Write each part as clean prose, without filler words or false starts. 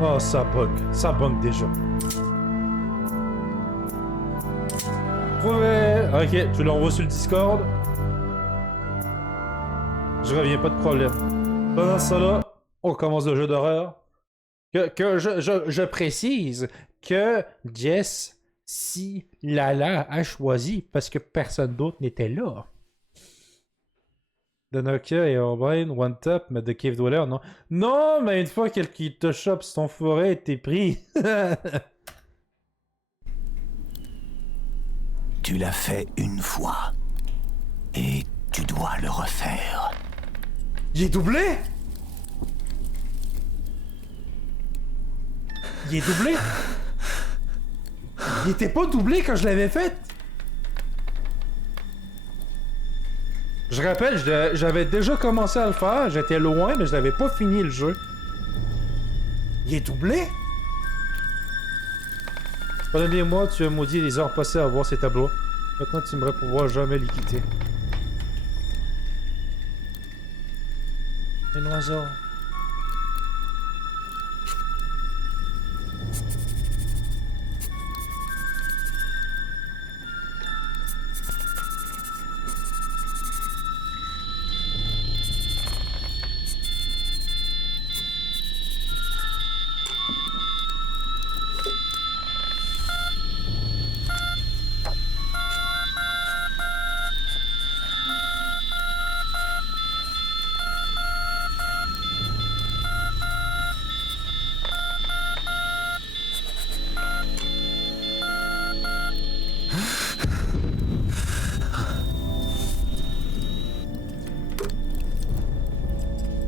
Oh, ça bug. Ça bug déjà. Prouvé. Ok, tu l'envoies sur le Discord. Je reviens, pas de problème. Pendant ça là, on commence le jeu d'horreur. Je précise que Jess, si Lala a choisi parce que personne d'autre n'était là. De Nokia et Orbain, One Tap, mais de Cave Dweller, non. Non, mais une fois qu'il te chope son forêt, t'es pris. Tu l'as fait une fois. Et tu dois le refaire. Il est doublé? Il est doublé? Il était pas doublé quand je l'avais fait? Je rappelle, j'avais déjà commencé à le faire, j'étais loin, mais je n'avais pas fini le jeu. Il est doublé? Pardonnez-moi, tu as maudit les heures passées à voir ces tableaux. Maintenant, tu aimerais pouvoir jamais les quitter. Un oiseau.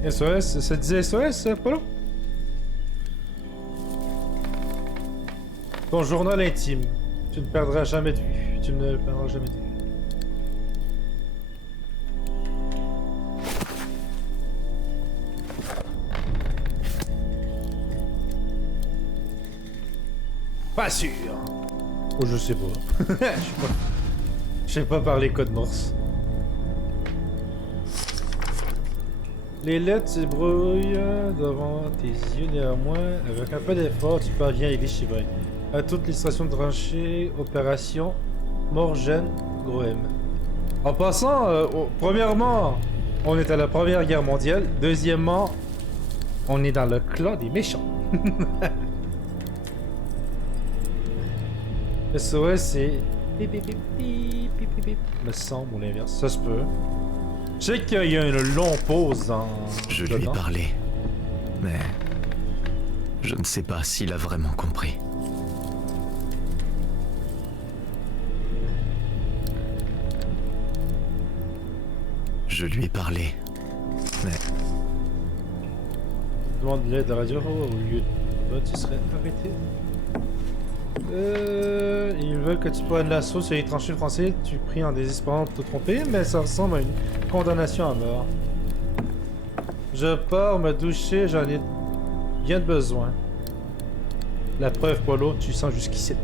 SOS, ça disait SOS, Polo? Ton journal intime. Tu ne perdras jamais de vue. Tu ne le perdras jamais de vue. Pas sûr. Oh, je sais pas. Je sais pas parler code morse. Les lettres se brouillent devant tes yeux, néanmoins. Avec un peu d'effort, tu parviens à les déchiffrer. À toute l'illustration de tranchée, opération, Morgen, gros M. En passant, premièrement, on est à la Première Guerre mondiale. Deuxièmement, on est dans le clan des méchants. SOS, c'est... Me semble, ou l'inverse. Ça se peut. Je sais qu'il y a une longue pause dans... Je lui ai parlé, mais je ne sais pas s'il a vraiment compris. Je lui ai parlé, mais... Demande de l'aide à radio au lieu de... tu serais arrêté. Ils veulent que tu prennes l'assaut sur les tranchées français. Tu pries en désespérant de te tromper, mais ça ressemble à une condamnation à mort. Je pars me doucher, j'en ai bien besoin. La preuve, Polo, tu sens jusqu'ici.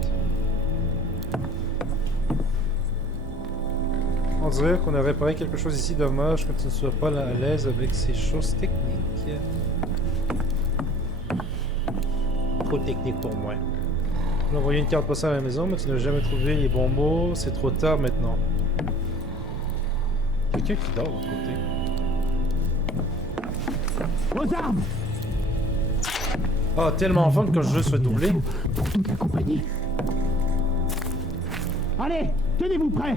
On dirait qu'on a réparé quelque chose ici. Dommage que tu ne sois pas à l'aise avec ces choses techniques. Trop technique pour moi. On a envoyé une carte postale à la maison, mais tu n'as jamais trouvé les bons mots. C'est trop tard maintenant. Quelqu'un qui dort à côté. Aux armes! Ah, tellement fun que le jeu soit doublé. Pour toute la compagnie. Allez, tenez-vous prêts!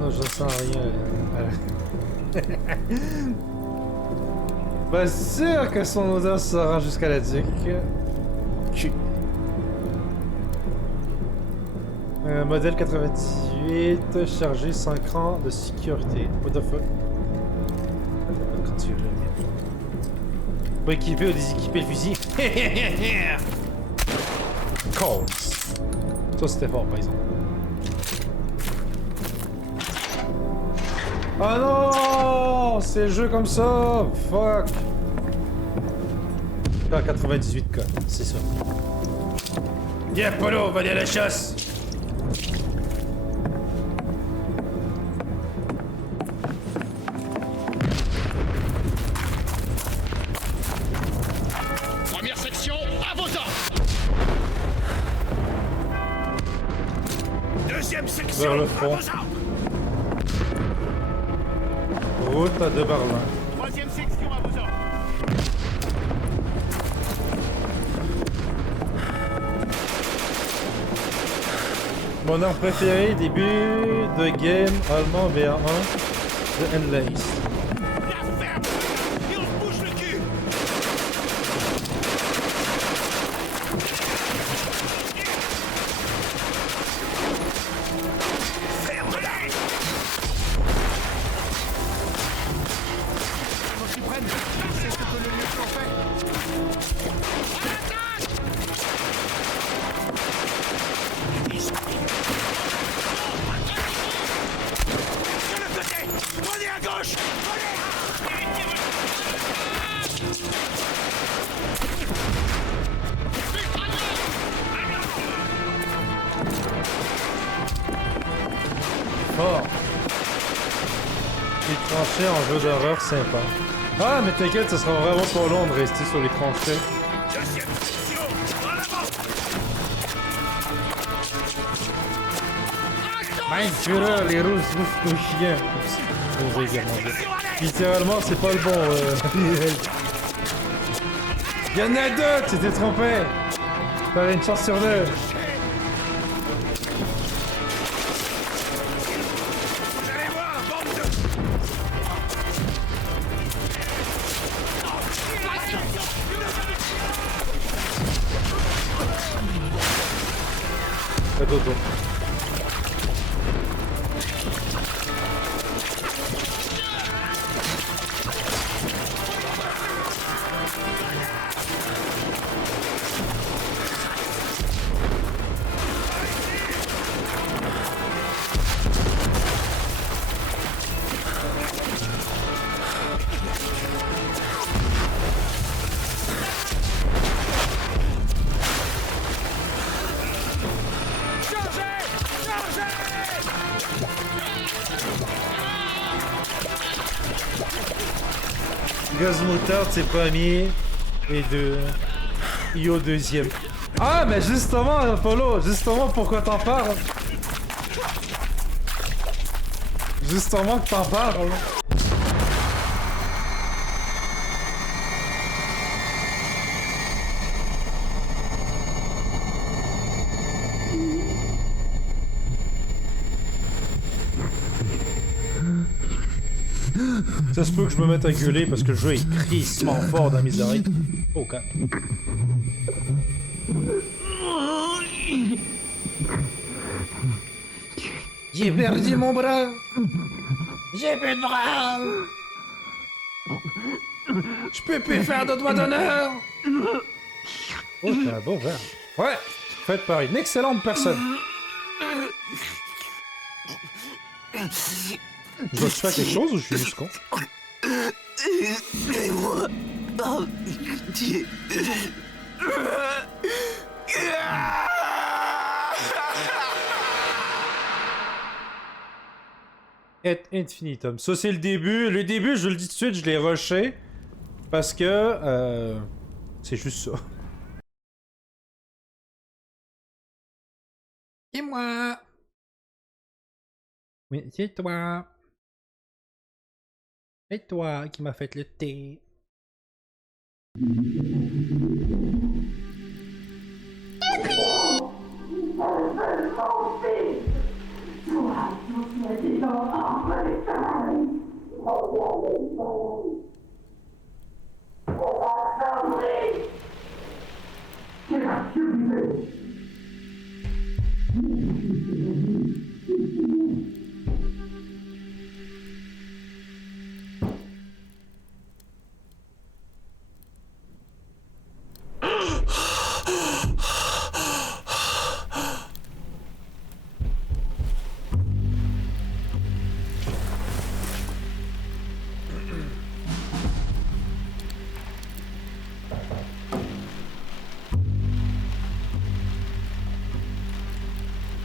Non, je sens rien. Pas sûr que son odeur se rend jusqu'à la duc. Modèle 98, chargé sans cran de sécurité. What the fuck? Quand tu veux. Pas équipé ou déséquipé le fusil. Calls. Ça c'était fort par exemple. Oh non! C'est le jeu comme ça! Fuck! Ah, 98 cas, c'est ça. Viens, Polo, on va aller à la chasse! Deuxième section. Vers le front. Route de Berlin. Troisième section à vos ordres. Mon arme préférée, début de game allemand VR1 de Enlace. La ferme. Et on se bouge le cul. Ferme-les. Faut qu'ils prennent. C'est ce que le lieutenant fait. Sur le côté. Prenez à gauche. Fort. Les tranchées en jeu d'horreur sympa. Ah, mais t'inquiète, ça sera vraiment pas long de rester sur les tranchées. Deuxième section. En avant. Mein Führer, les Russes bouffent nos chiens. Oups, également dire. Littéralement, c'est pas le bon. Y'en a deux, tu t'es trompé. T'avais une chance sur deux. Vous allez voir, bande de... Fais dodo. Gaz moutarde, c'est premier. Et deux. Yo, deuxième. Ah, mais justement, Apollo, justement, pourquoi t'en parles? Justement que t'en parles. Ça se peut que je me mette à gueuler parce que le jeu est crissement fort dans mes oreilles. Oh, quand. J'ai perdu mon bras. J'ai plus de bras. Je peux plus faire de doigt d'honneur. Oh, c'est un bon verre. Ouais, fait par une excellente personne. Je dois-tu faire quelque chose ou je suis juste con? Aidez-moi. Oh, Dieu. Et infinitum. Ça, c'est le début. Le début, je le dis tout de suite, je l'ai rushé. Parce que... c'est juste ça. C'est moi. Oui, c'est toi. C'est toi qui m'as fait le thé.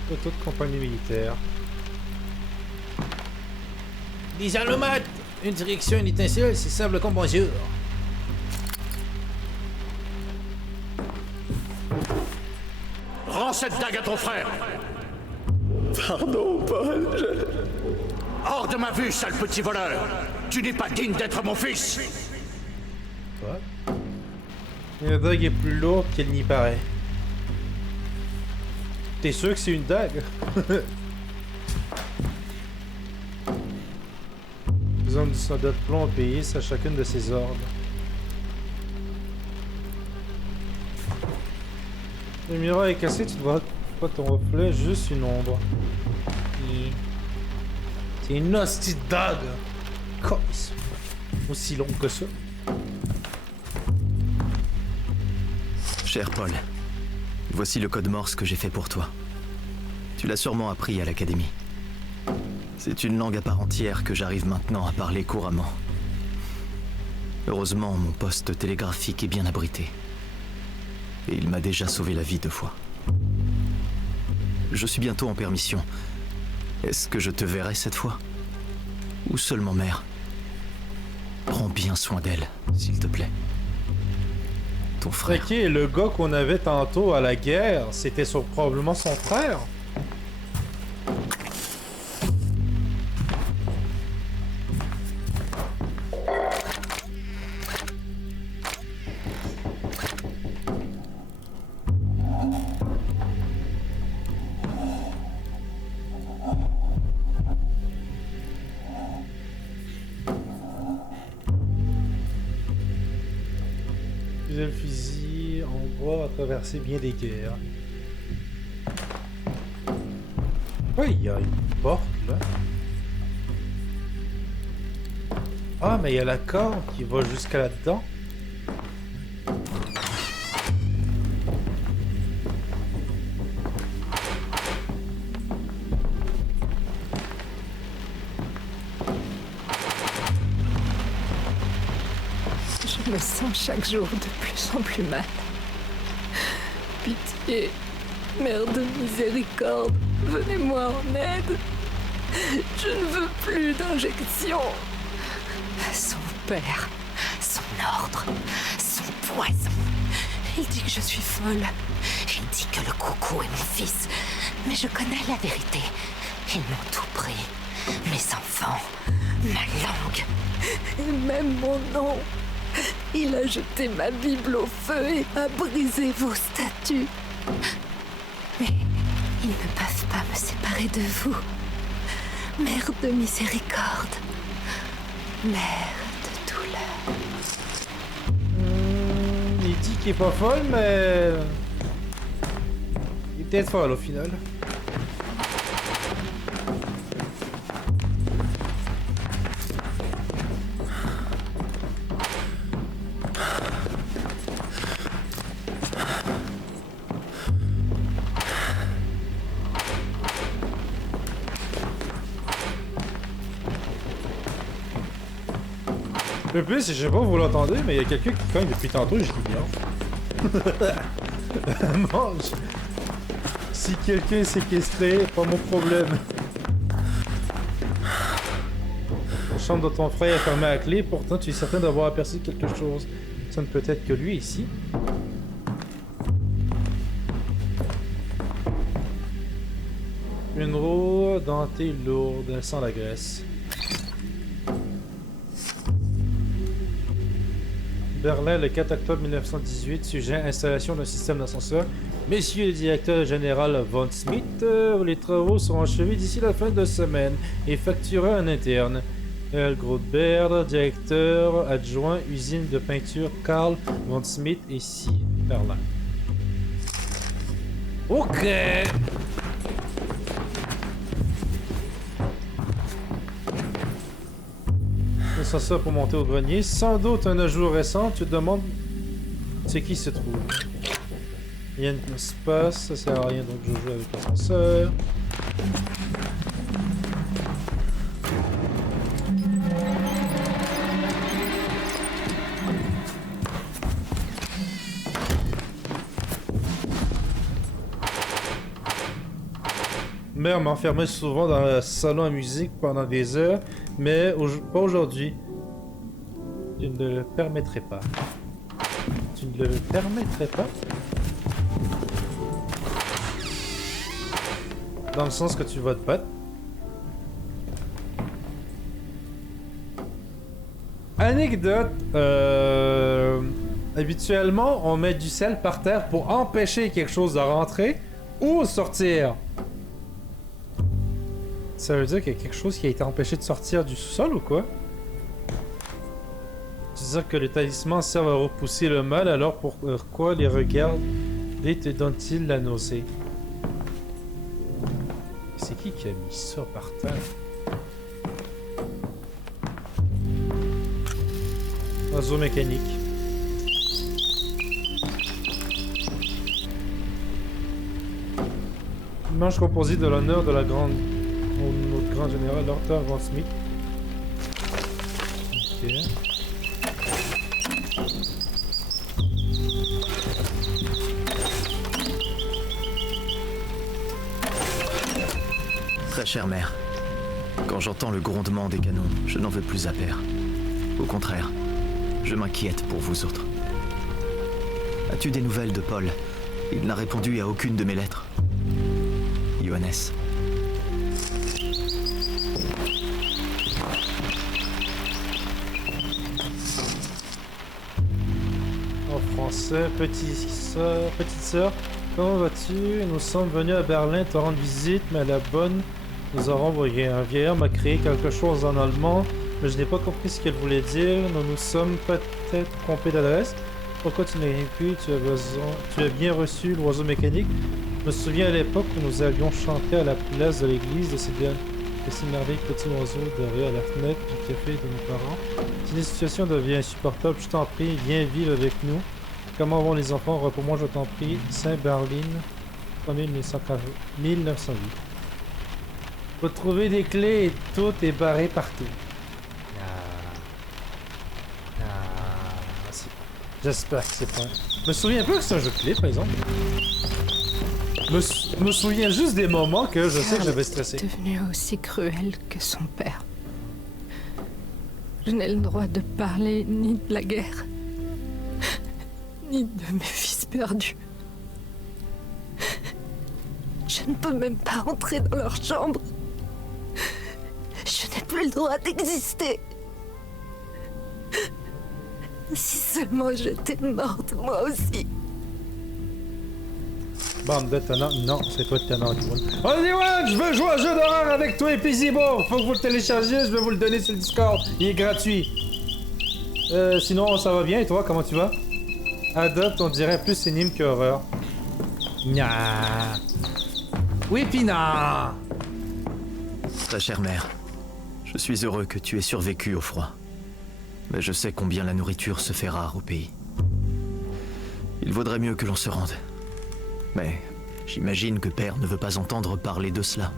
Auto de compagnie militaire. Des allumettes! Une direction, une étincelle, c'est simple comme bonjour. Rends cette dague à ton frère. Pardon, Paul, Hors de ma vue, sale petit voleur! Tu n'es pas digne d'être mon fils! Quoi? La dague est plus lourde qu'elle n'y paraît. T'es sûr que c'est une dague? Les hommes du soldat de plomb obéissent à chacune de ses ordres. Le miroir est cassé, tu ne vois pas ton reflet, juste une ombre. Et... c'est une hostie de dague! Calice. Aussi long que ça. Cher Paul, voici le code Morse que j'ai fait pour toi. Tu l'as sûrement appris à l'académie. C'est une langue à part entière que j'arrive maintenant à parler couramment. Heureusement, mon poste télégraphique est bien abrité. Et il m'a déjà sauvé la vie 2 fois. Je suis bientôt en permission. Est-ce que je te verrai cette fois? Ou seulement mère? Prends bien soin d'elle, s'il te plaît. Ton frère. Ok, le gars qu'on avait tantôt à la guerre, c'était probablement son frère. Le fusil en bois a traversé bien des guerres. Ouais, il y a une porte là. Ah, mais il y a la corde qui va jusqu'à là-dedans. Je me sens chaque jour de plus en plus mal. Pitié, mère de miséricorde, venez-moi en aide. Je ne veux plus d'injection. Son père, son ordre, son poison. Il dit que je suis folle. Il dit que le coucou est mon fils. Mais je connais la vérité. Ils m'ont tout pris. Mes enfants, ma langue, et même mon nom. Il a jeté ma Bible au feu et a brisé vos statues. Mais ils ne peuvent pas me séparer de vous. Mère de miséricorde. Mère de douleur. Il dit qu'il est pas folle, mais... il est peut-être folle au final. Le plus, je sais pas si vous l'entendez, mais il y a quelqu'un qui cogne depuis tantôt, je dis bien. Mange. Si quelqu'un est séquestré, pas mon problème. La chambre de ton frère est fermée à clé, pourtant tu es certain d'avoir aperçu quelque chose. Ça ne peut être que lui ici. Une roue dentée lourde, elle sent la graisse. Berlin, le 4 octobre 1918, sujet installation d'un système d'ascenseur. Messieurs le directeur général Von Smith, les travaux seront achevés d'ici la fin de semaine et facturés en interne. L. Grothberg, directeur adjoint, usine de peinture Karl Von Smith, ici, Berlin. Ok. L'ascenseur pour monter au grenier. Sans doute un ajout récent. Tu te demandes c'est qui se trouve. Rien ne se passe. Ça sert à rien donc je joue avec l'ascenseur. Mère m'enfermait souvent dans le salon à musique pendant des heures, mais pas aujourd'hui. Tu ne le permettrais pas. Tu ne le permettrais pas? Dans le sens que tu vas te battre. Anecdote, habituellement, on met du sel par terre pour empêcher quelque chose de rentrer ou sortir. Ça veut dire qu'il y a quelque chose qui a été empêché de sortir du sous-sol ou quoi? C'est-à-dire que les talismans servent à repousser le mal, alors pourquoi les regarder te donnent-ils la nausée? C'est qui a mis ça par terre? Oiseau mécanique. Manche composée de l'honneur de notre grand général Arthur Von Smith. Ok. Très chère mère, quand j'entends le grondement des canons, je n'en veux plus à père. Au contraire, je m'inquiète pour vous autres. As-tu des nouvelles de Paul? Il n'a répondu à aucune de mes lettres. Johannes. En français, petite sœur, comment vas-tu? Nous sommes venus à Berlin te rendre visite, mais à la bonne, nous aurons voyé. Un vieillard m'a créé quelque chose en allemand, mais je n'ai pas compris ce qu'elle voulait dire. Nous nous sommes peut-être trompés d'adresse. Pourquoi tu n'as rien pu? Tu as bien reçu l'oiseau mécanique. Je me souviens à l'époque où nous allions chanter à la place de l'église de ces merveilleux petits oiseaux derrière la fenêtre du café de nos parents. Si la situation devient insupportable, je t'en prie, viens vivre avec nous. Comment vont les enfants? Repos-moi, je t'en prie. Saint-Berline, 1908. Faut trouver des clés et tout est barré partout. J'espère que c'est pas... Je me souviens pas que c'est un jeu de clés, par exemple. Me souviens juste des moments que je sais que j'avais stressé. Karl est devenu aussi cruel que son père. Je n'ai le droit de parler ni de la guerre, ni de mes fils perdus. Je ne peux même pas entrer dans leur chambre. Je n'ai plus le droit d'exister. Si seulement j'étais morte, moi aussi. Bande de tenants. Non, c'est toi le tenant, Obi-Wan. Obi-Wan, je veux jouer à un jeu d'horreur avec toi et Pisibo. Faut que vous le téléchargiez, je vais vous le donner sur le Discord. Il est gratuit. Sinon, ça va bien et toi, comment tu vas? Adopte, on dirait plus anime que horreur. Nya. Oui, Pina. Très chère mère, je suis heureux que tu aies survécu au froid. Mais je sais combien la nourriture se fait rare au pays. Il vaudrait mieux que l'on se rende. Mais j'imagine que père ne veut pas entendre parler de cela.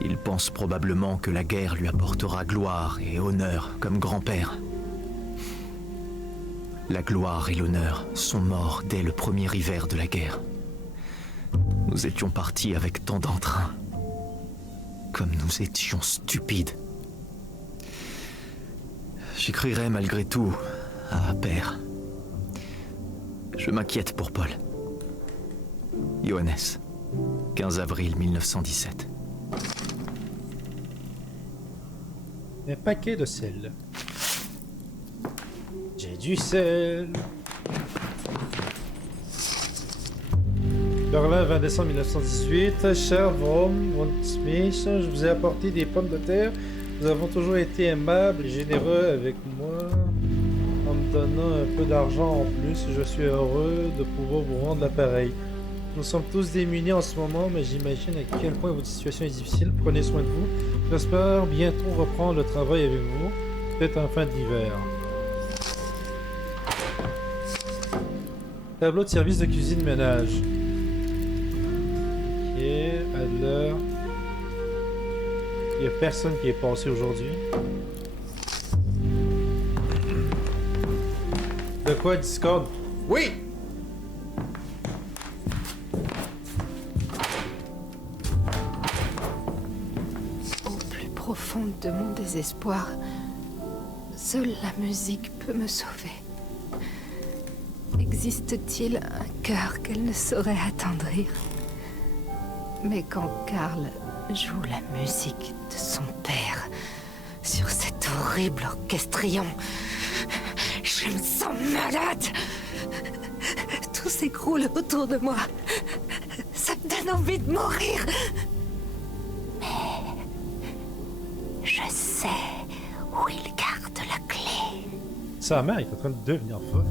Il pense probablement que la guerre lui apportera gloire et honneur comme grand-père. La gloire et l'honneur sont morts dès le premier hiver de la guerre. Nous étions partis avec tant d'entrain. Comme nous étions stupides. J'écrirai malgré tout à père. Je m'inquiète pour Paul. Johannes, 15 avril 1917. Un paquet de sel. J'ai du sel. Berlin, 20 décembre 1918. Cher Von Smith, je vous ai apporté des pommes de terre. Vous avons toujours été aimables et généreux avec moi. En me donnant un peu d'argent en plus, je suis heureux de pouvoir vous rendre l'appareil. Nous sommes tous démunis en ce moment, mais j'imagine à quel point votre situation est difficile. Prenez soin de vous. J'espère bientôt reprendre le travail avec vous, peut-être en fin d'hiver. Tableau de service de cuisine-ménage. Ok, à l'heure. Il n'y a personne qui est passé aujourd'hui. De quoi, Discord? Oui! Au plus profond de mon désespoir, seule la musique peut me sauver. Existe-t-il un cœur qu'elle ne saurait attendrir? Mais quand Karl joue la musique de son père sur cet horrible orchestrion, je me sens malade. Tout s'écroule autour de moi. Ça me donne envie de mourir. Mais je sais où il garde la clé. Sa mère est en train de devenir folle.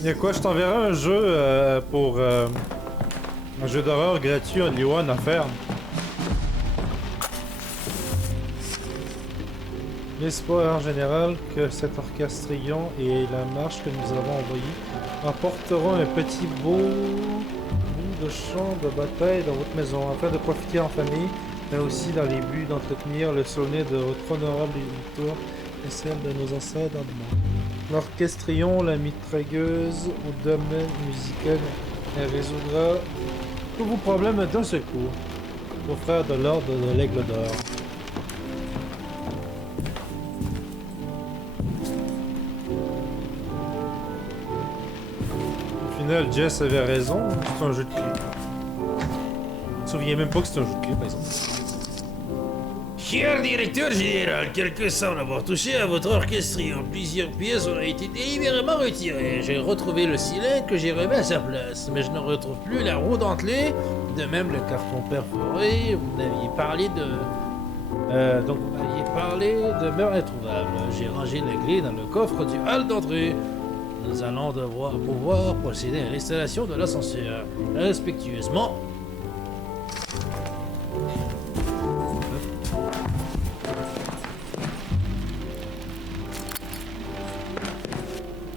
Il y a quoi? Je t'enverrai un jeu pour un jeu d'horreur gratuit en Liwan à faire. L'espoir en général que cet orchestrion et la marche que nous avons envoyée apporteront un petit bout de champ de bataille dans votre maison, afin de profiter en famille, mais aussi dans les buts d'entretenir le souvenir de votre honorable victoire et celle de nos ancêtres dans le monde. L'orchestrion, la mitrailleuse au domaine musical, elle résoudra tous vos problèmes d'un seul coup. Vos frères de l'ordre de l'Aigle d'Or. Au final, Jess avait raison, c'est un jeu de clés. Je me souviens même pas que c'est un jeu de clés, par exemple. Cher directeur général, quelqu'un semble avoir touché à votre orchestrion. Plusieurs pièces ont été délibérément retirées. J'ai retrouvé le cylindre que j'ai remis à sa place, mais je ne retrouve plus la roue dentelée. De même, le carton perforé. Vous m'aviez parlé de... donc, vous m'aviez parlé de meurtre introuvable. J'ai rangé la clé dans le coffre du hall d'entrée. Nous allons devoir pouvoir procéder à l'installation de l'ascenseur. Respectueusement.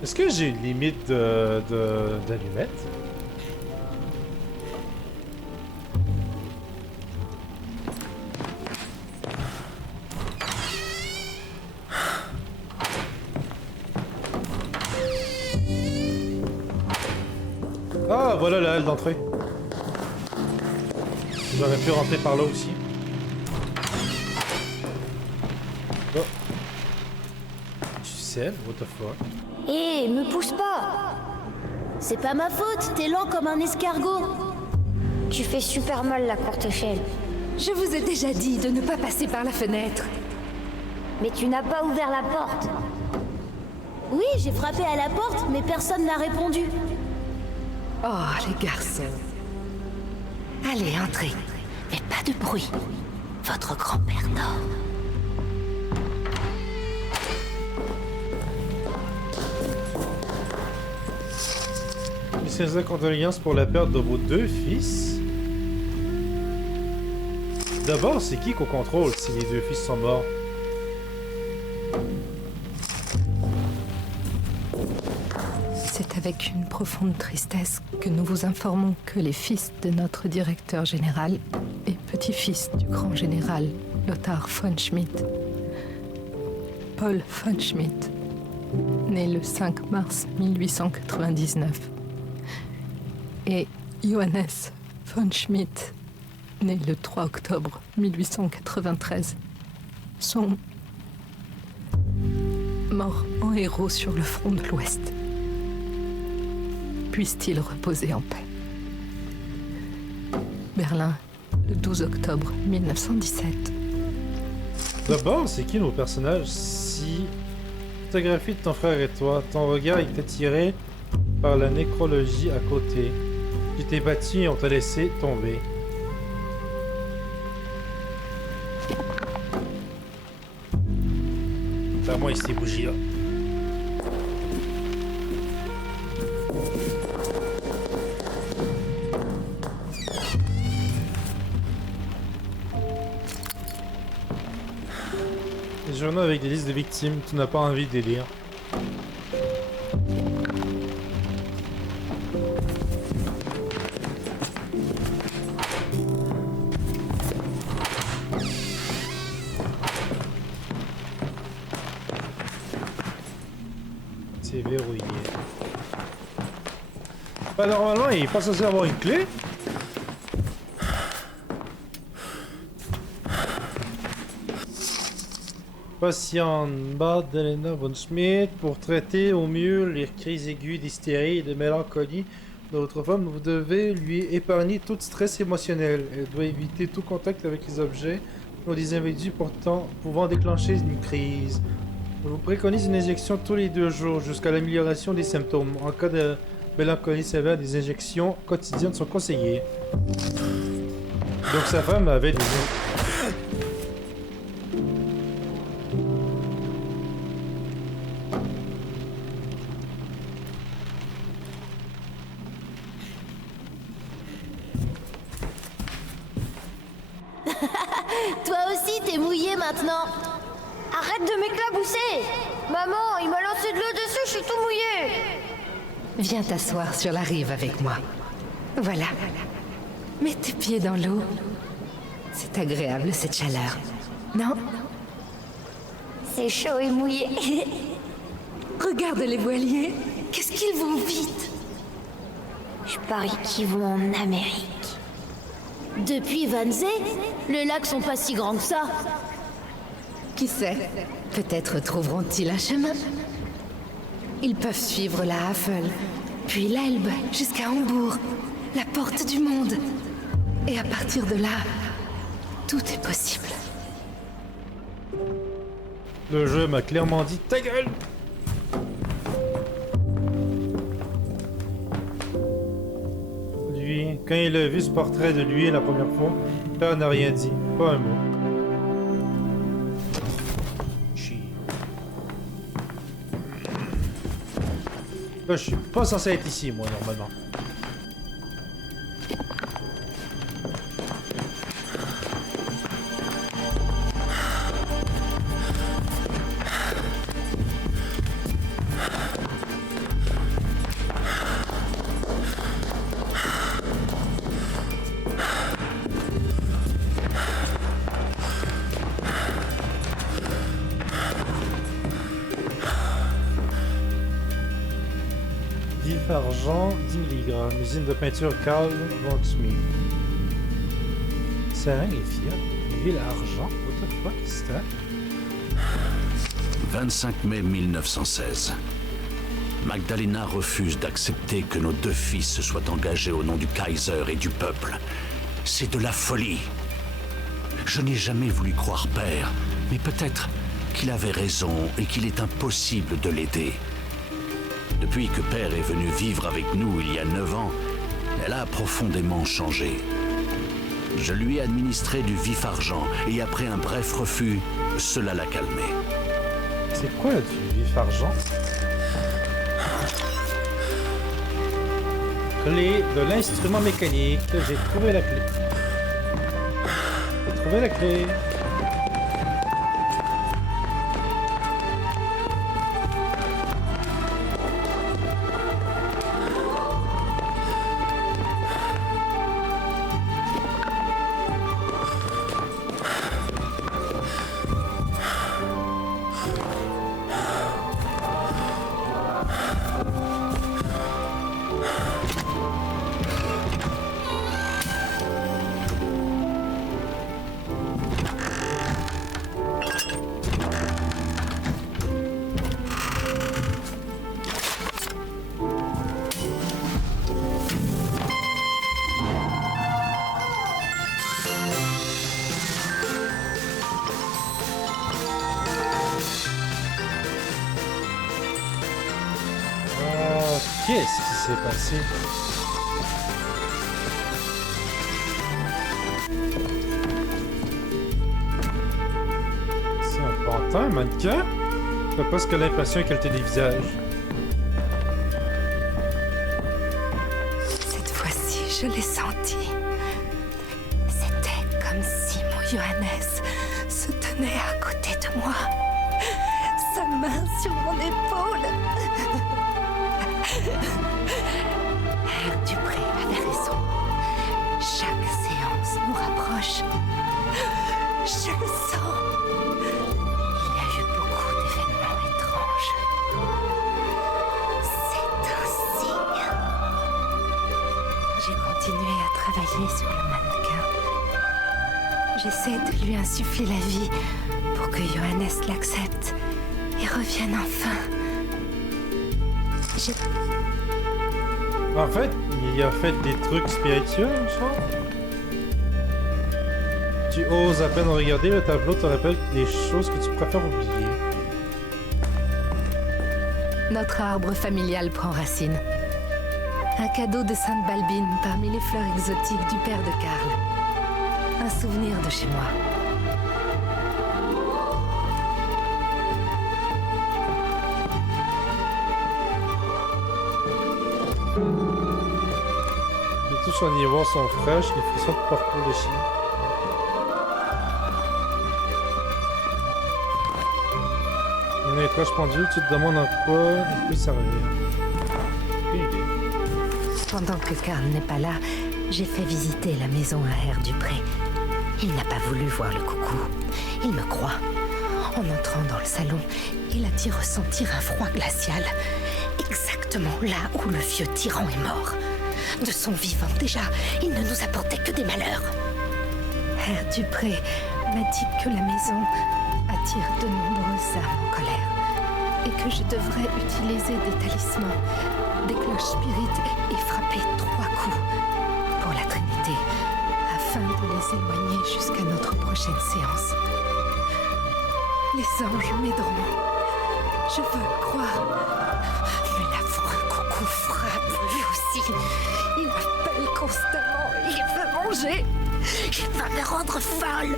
Est-ce que j'ai une limite d'allumettes? Ah, voilà la halle d'entrée. J'aurais pu rentrer par là aussi. Oh. Tu sais, what the fuck? Hé, me pousse pas! C'est pas ma faute, t'es lent comme un escargot! Tu fais super mal la courte échelle. Je vous ai déjà dit de ne pas passer par la fenêtre. Mais tu n'as pas ouvert la porte. Oui, j'ai frappé à la porte, mais personne n'a répondu. Oh, les garçons. Allez, entrez. Mais pas de bruit. Votre grand-père dort. Mes sincères condoléances pour la perte de vos deux fils. D'abord, c'est qui qu'on contrôle si les deux fils sont morts? C'est avec une profonde tristesse que nous vous informons que les fils de notre directeur général et petit-fils du grand général Lothar von Schmidt, Paul von Schmidt, né le 5 mars 1899, et Johannes von Schmidt, né le 3 octobre 1893, sont morts en héros sur le front de l'Ouest. Puisse-t-il reposer en paix. Berlin, le 12 octobre 1917. D'abord, c'est qui nos personnages? Si photographie de ton frère et toi, ton regard est attiré par la nécrologie à côté. Tu t'es battu et on t'a laissé tomber. Enfin, moi, ces bougies-là. Les journaux avec des listes de victimes, tu n'as pas envie de les lire. C'est verrouillé. Bah, normalement, il est pas censé avoir une clé. Patient bas d'Elena von Schmidt pour traiter au mieux les crises aiguës d'hystérie et de mélancolie L'autre femme, vous devez lui épargner tout stress émotionnel. Elle doit éviter tout contact avec les objets ou des individus pouvant déclencher une crise. Je vous préconise une injection tous les 2 jours jusqu'à l'amélioration des symptômes. En cas de mélancolie sévère, des injections quotidiennes sont conseillées. Donc sa femme avait des... Toi aussi, t'es mouillé maintenant. Arrête de m'éclabousser. Maman, il m'a lancé de l'eau dessus, je suis tout mouillé. Viens t'asseoir sur la rive avec moi. Voilà. Mets tes pieds dans l'eau. C'est agréable cette chaleur. Non? C'est chaud et mouillé. Regarde les voiliers. Qu'est-ce qu'ils vont vite? Je parie qu'ils vont en Amérique. Depuis Wannsee, les lacs sont pas si grands que ça. Qui sait? Peut-être trouveront-ils un chemin. Ils peuvent suivre la Havel, puis l'Elbe jusqu'à Hambourg, la porte du monde. Et à partir de là, tout est possible. Le jeu m'a clairement dit ta gueule. Lui, quand il a vu ce portrait de lui la première fois, père n'a rien dit, pas un mot. Là, je suis pas censé être ici, moi, normalement. Argent, 10 mg. Usine de peinture Karl von Schmidt. Seringue et fiat. Ville argent. What the fuck is that? 25 mai 1916. Magdalena refuse d'accepter que nos 2 fils se soient engagés au nom du Kaiser et du peuple. C'est de la folie. Je n'ai jamais voulu croire père, mais peut-être qu'il avait raison et qu'il est impossible de l'aider. Depuis que père est venu vivre avec nous il y a 9 ans, elle a profondément changé. Je lui ai administré du vif argent et après un bref refus, cela l'a calmé. C'est quoi du vif argent? Clé de l'instrument mécanique. J'ai trouvé la clé. J'ai trouvé la clé. Qu'est-ce qui s'est passé? C'est un pantin, un mannequin? T'as presque l'impression qu'elle était des visages. Cette fois-ci, je l'ai senti. C'était comme si mon Johannes se tenait à côté de moi. Sa main sur mon épaule. Herr Dupré avait raison. Chaque séance nous rapproche. Je le sens. Il y a eu beaucoup d'événements étranges. C'est un signe. J'ai continué à travailler sur le mannequin. J'essaie de lui insuffler la vie pour que Johannes l'accepte et revienne enfin. En fait, il a fait des trucs spirituels, genre. Tu oses à peine regarder le tableau, te rappelle les choses que tu préfères oublier. Notre arbre familial prend racine. Un cadeau de Sainte Balbine parmi les fleurs exotiques du père de Karl. Un souvenir de chez moi. Et tous son ivoire sont fraîches, les frissons de parcours de Chine. Une étrange pendule, tu te demandes en quoi il peut servir. Pendant que Karl n'est pas là, j'ai fait visiter la maison à Air Dupré. Il n'a pas voulu voir le coucou. Il me croit. En entrant dans le salon, il a dit ressentir un froid glacial. Exactement là où le vieux tyran est mort. De son vivant déjà, il ne nous apportait que des malheurs. Air Dupré m'a dit que la maison attire de nombreuses âmes en colère et que je devrais utiliser des talismans, des cloches spirites et frapper 3 coups pour la Trinité afin de les éloigner jusqu'à notre prochaine séance. Les anges m'aideront. Je veux croire. Mais l'affreux coucou frappe lui aussi. Il m'appelle constamment. Il veut manger. Il va me rendre folle.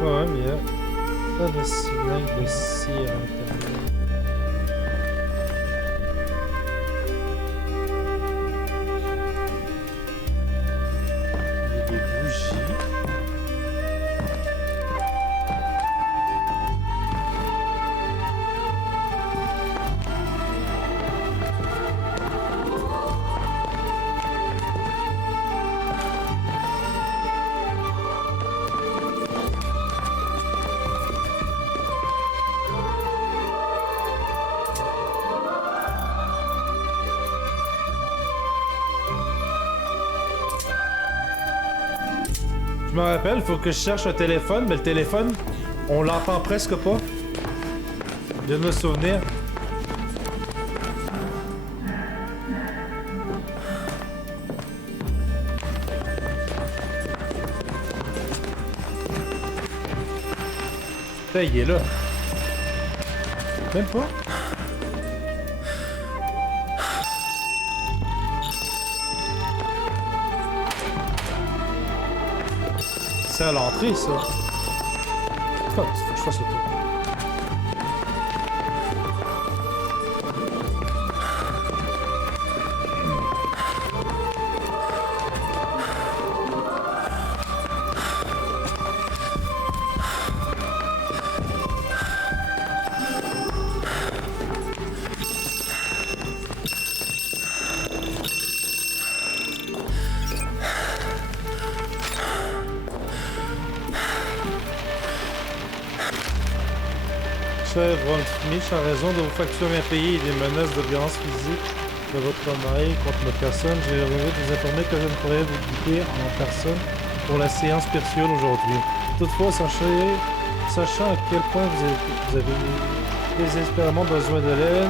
Ouais, mais il y a pas de cylindre de cire à l'intérieur. Il y a des bougies. Je me rappelle, faut que je cherche un téléphone, mais le téléphone, on l'entend presque pas. Je viens de me souvenir. Putain, il est là. Même pas. C'est à l'entrée, ça. Oh, faut que je fasse le tour. Cher Von Schmitz, en raison de vos factures impayées et des menaces de violence physique de votre mari contre ma personne, j'ai rêvé de vous informer que je ne pourrais vous guider en personne pour la séance spirituelle aujourd'hui. Toutefois, sachant à quel point vous avez désespérément besoin de l'aide,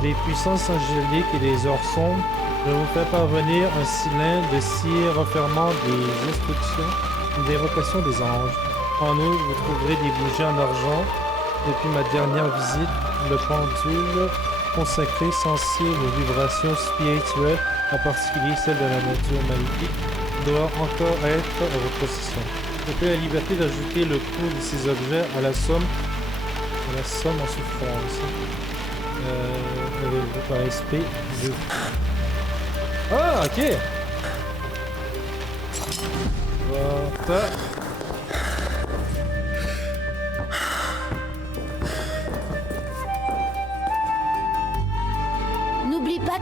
des puissances angéliques et des heures sombres, je vous fais parvenir un cylindre de cire refermant des instructions et d'évocation des anges. En outre, vous trouverez des bougies en argent. Depuis ma dernière visite, le pendule consacré sensible aux vibrations spirituelles, en particulier celle de la nature maléfique, doit encore être à votre possession. Vous avez la liberté d'ajouter le coût de ces objets à la somme en souffrance. Avez-vous par SP 2. Ah, ok! Voilà.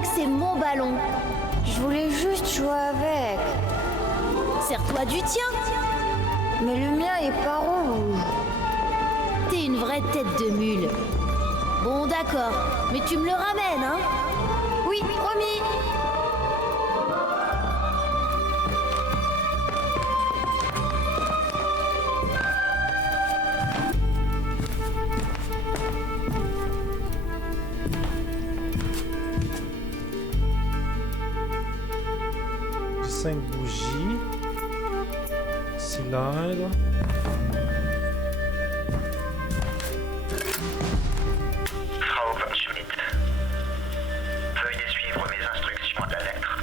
Que c'est mon ballon. Je voulais juste jouer avec. Sers-toi du tien. Mais le mien est pas rouge. T'es une vraie tête de mule. Bon d'accord, mais tu me le ramènes, hein? Oui, promis. 5 bougies. Cylindre. Frau von Schmidt, veuillez suivre mes instructions à la lettre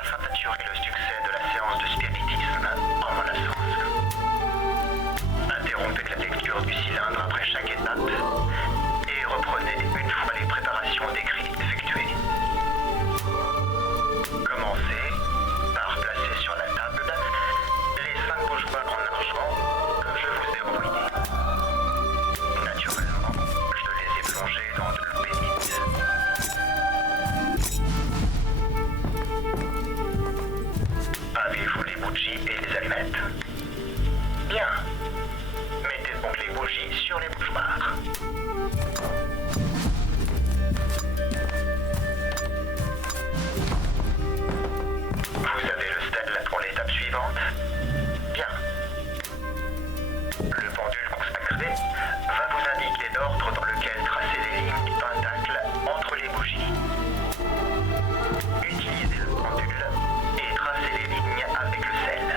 afin d'assurer le succès de la séance de spiritisme en mon absence. Interrompez la lecture du cylindre après chaque étape et reprenez une fois les préparations décrites effectuées. Commencez par placer sur la table les 5 pochoirs en argent que je vous ai envoyés. Naturellement, je les ai plongés dans de l'eau bénite. Avez-vous les bougies et les allumettes? Bien. Mettez donc les bougies sur les bougeoirs. Vous avez le stel pour l'étape suivante? Bien. Le pendule consacré va vous indiquer l'ordre dans lequel tracer les lignes du pentacle entre les bougies. Utilisez le pendule et tracez les lignes avec le sel.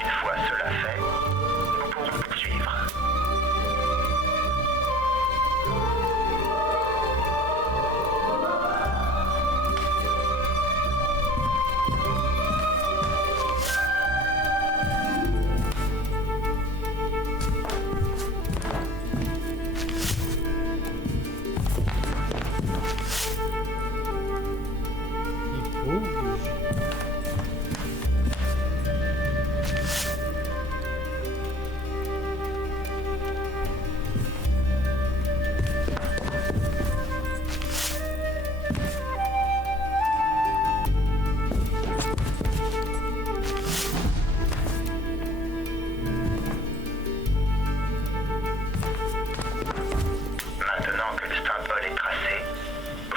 Une fois cela fait, nous pourrons poursuivre. Il faut bougie. Maintenant que le symbole est tracé,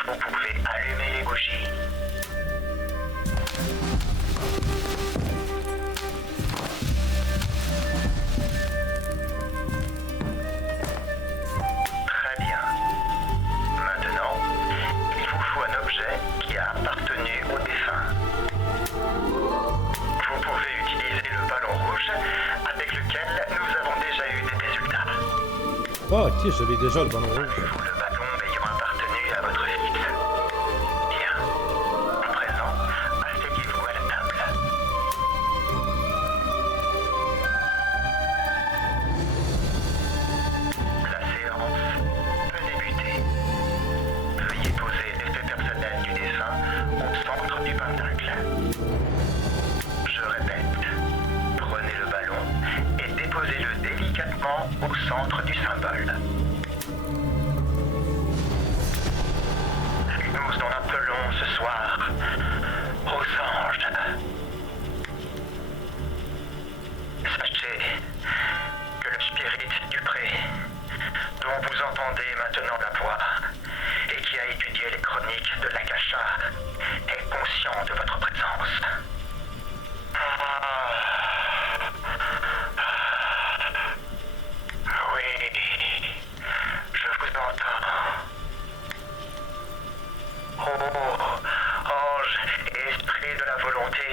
vous pouvez allumer les bougies. Très bien. Maintenant, il vous faut un objet qui a appartenu au défunt. Vous pouvez utiliser le ballon rouge avec lequel nous avons déjà eu des résultats. Ah, ok, je l'ai déjà le ballon rouge. Avez-vous le ballon ayant appartenu à votre fils? Bien. À présent, asseyez-vous à la table. La séance peut débuter. Veuillez poser l'effet personnel du défunt au centre du pentacle. Je répète, prenez le ballon et déposez-le délicatement au centre du symbole. Nous en appelons ce soir aux anges. Sachez que le spirit du pré, dont vous entendez maintenant la voix, et qui a étudié les chroniques de l'Akasha, est conscient de votre présence. Oui, je vous entends. Oh, ange et esprit de la volonté,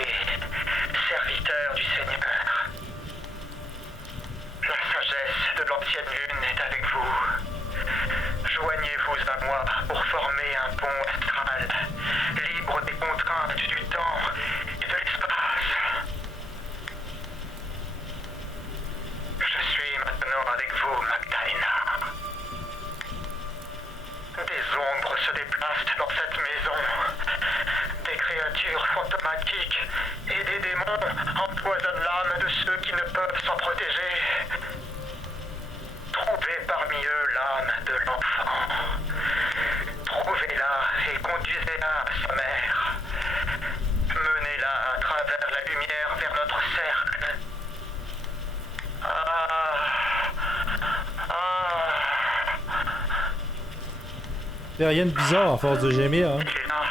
serviteur du Seigneur. La sagesse de l'ancienne lune est avec vous. Joignez-vous à moi pour former un pont astral, libre des contraintes du temps et de l'espace. Je suis maintenant avec vous, Magdalena. Des ombres se déplacent dans cette maison. Des créatures fantomatiques et des démons empoisonnent l'âme de ceux qui ne peuvent s'en protéger. Trouvez parmi eux l'âme de l'enfant. Trouvez-la et conduisez-la à sa mère. Menez-la à travers la lumière vers notre cercle. Y'a rien de bizarre à force de gémir, hein. Il est là.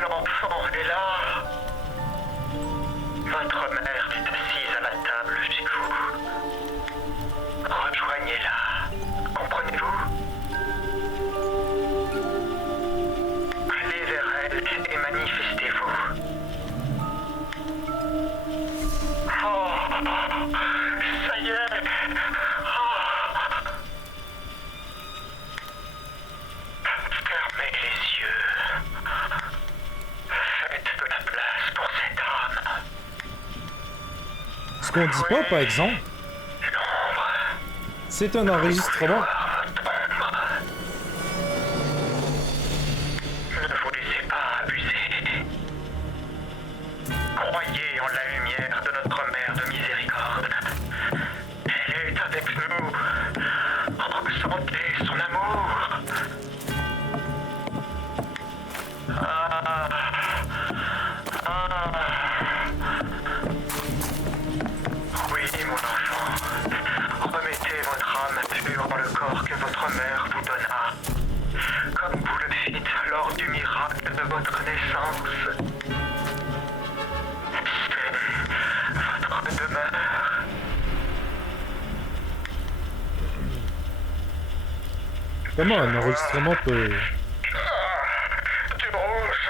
L'enfant est là. Votre mère est assise à la table chez vous. Rejoignez-la. Comprenez-vous? Allez vers elle et qu'on dit pas, par exemple, c'est un enregistrement. Ne vous laissez pas abuser. Croyez en la lumière de notre mère de miséricorde. Elle est avec nous. Ressentez son amour. Oui, mon enfant. Remettez votre âme pure dans le corps que votre mère vous donna, comme vous le fîtes lors du miracle de votre naissance. C'est votre demeure. Comment un enregistrement peut... Du rouge.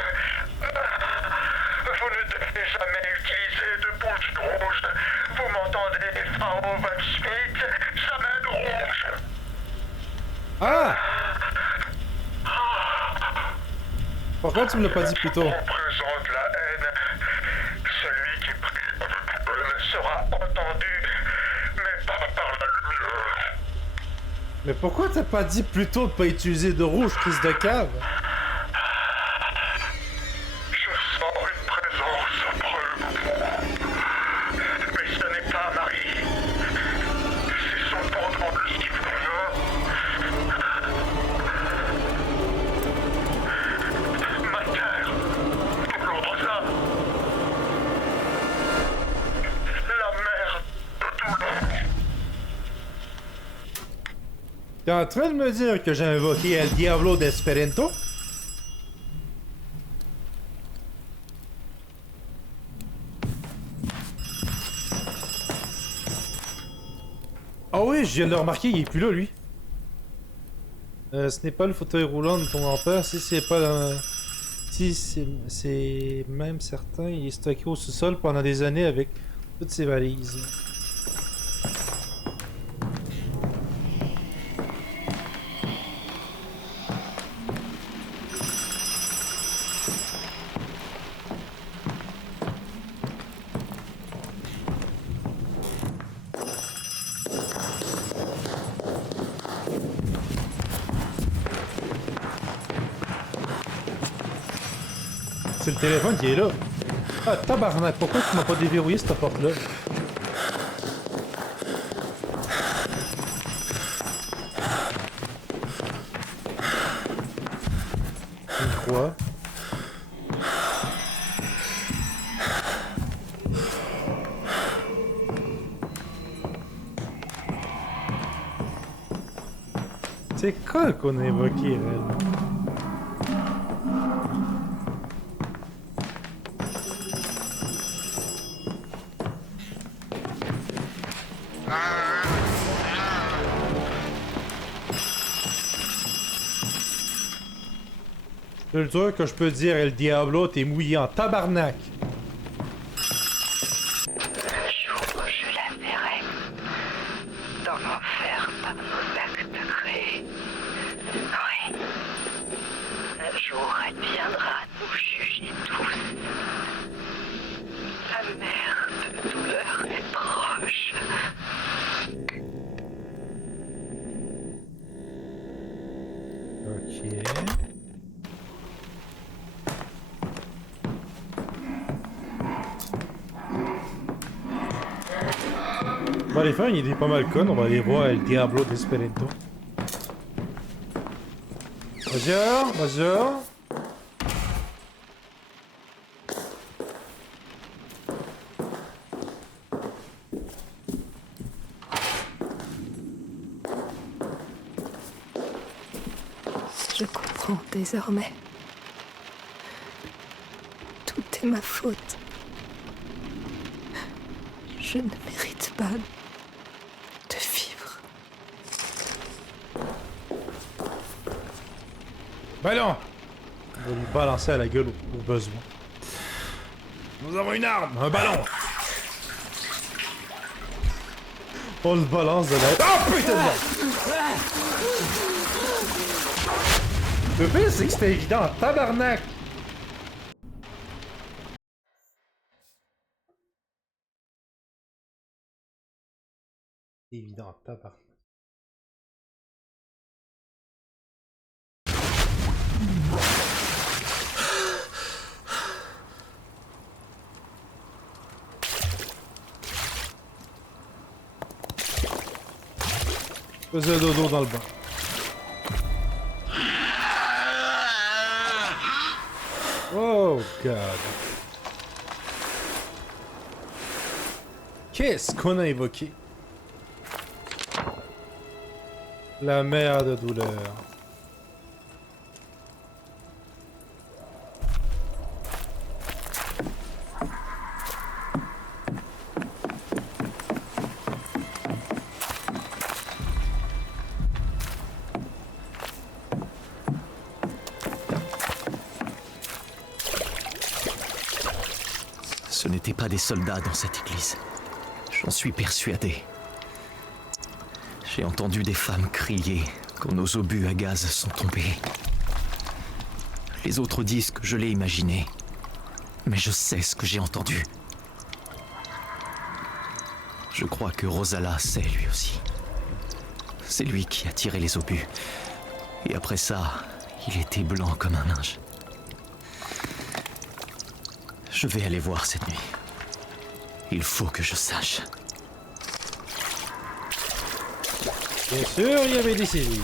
Vous ne devez jamais utiliser de bouche rouge. Vous m'entendez, Pharaon 28? Jamais de rouge. Ah! Pourquoi tu me l'as pas dit plus tôt? On présente la haine. Celui qui prie sera entendu, mais pas par la lumière. Mais pourquoi t'as pas dit plus tôt de pas utiliser de rouge, crise de cave? Je sens une présence près de vous. Mais ce n'est pas Marie. C'est son pendant Lucifer. Ma terre. Dolorosa. La mère de tout l'homme. T'es en train de me dire que j'ai invoqué El Diablo d'Esperanto? Ah oui, je viens de le remarquer, il est plus là, lui. Ce n'est pas le fauteuil roulant de ton grand-père, si c'est pas le... Si c'est même certain, il est stocké au sous-sol pendant des années avec toutes ses valises. C'est le téléphone qui est là. Ah, tabarnak, pourquoi tu m'as pas déverrouillé cette porte-là? Une croix. C'est quoi qu'on a évoqué, réellement? Je te jure que je peux dire El Diablo, t'es mouillé en tabarnak. Un jour, je la verrai dans l'enfer par nos actes créés. Oui. Un jour, elle viendra nous juger tous. La mer de douleur est proche. Ok. On va aller faire une idée pas mal conne, on va aller voir El Diablo d'Esperanto. Bonjour, bonjour. Je comprends désormais. Tout est ma faute. Je ne mérite pas de vivre. Ballon! On va lui balancer à la gueule au besoin. Nous avons une arme, un ballon! On le balance de la... Oh putain de merde! Le pire, c'est que c'était évident, tabarnak! Évident, tabarnak. Faisais dodo dans le bain. Oh god. Qu'est-ce qu'on a évoqué? La mer de douleur. Ce n'étaient pas des soldats dans cette église. J'en suis persuadé. J'ai entendu des femmes crier quand nos obus à gaz sont tombés. Les autres disent que je l'ai imaginé. Mais je sais ce que j'ai entendu. Je crois que Rosala sait lui aussi. C'est lui qui a tiré les obus. Et après ça, il était blanc comme un linge. Je vais aller voir cette nuit. Il faut que je sache. Bien sûr, il y avait des civils.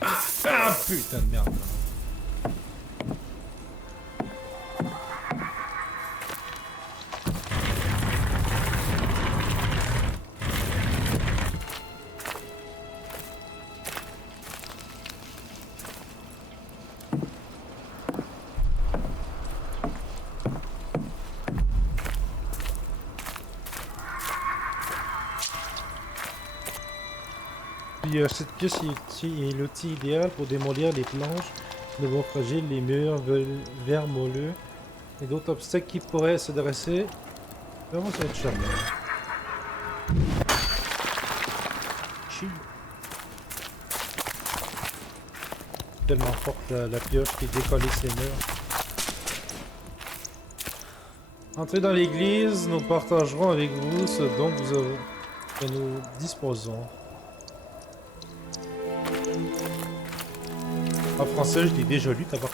Ah putain de merde. Cette pièce est l'outil idéal pour démolir les planches de bois fragile, les murs vermouleux et d'autres obstacles qui pourraient se dresser. Vraiment, ça va être charmant. Chill. Tellement forte la pioche qui décolle ses murs. Entrez dans l'église, nous partagerons avec vous ce dont que nous disposons. En français, je l'ai déjà lu, tabac.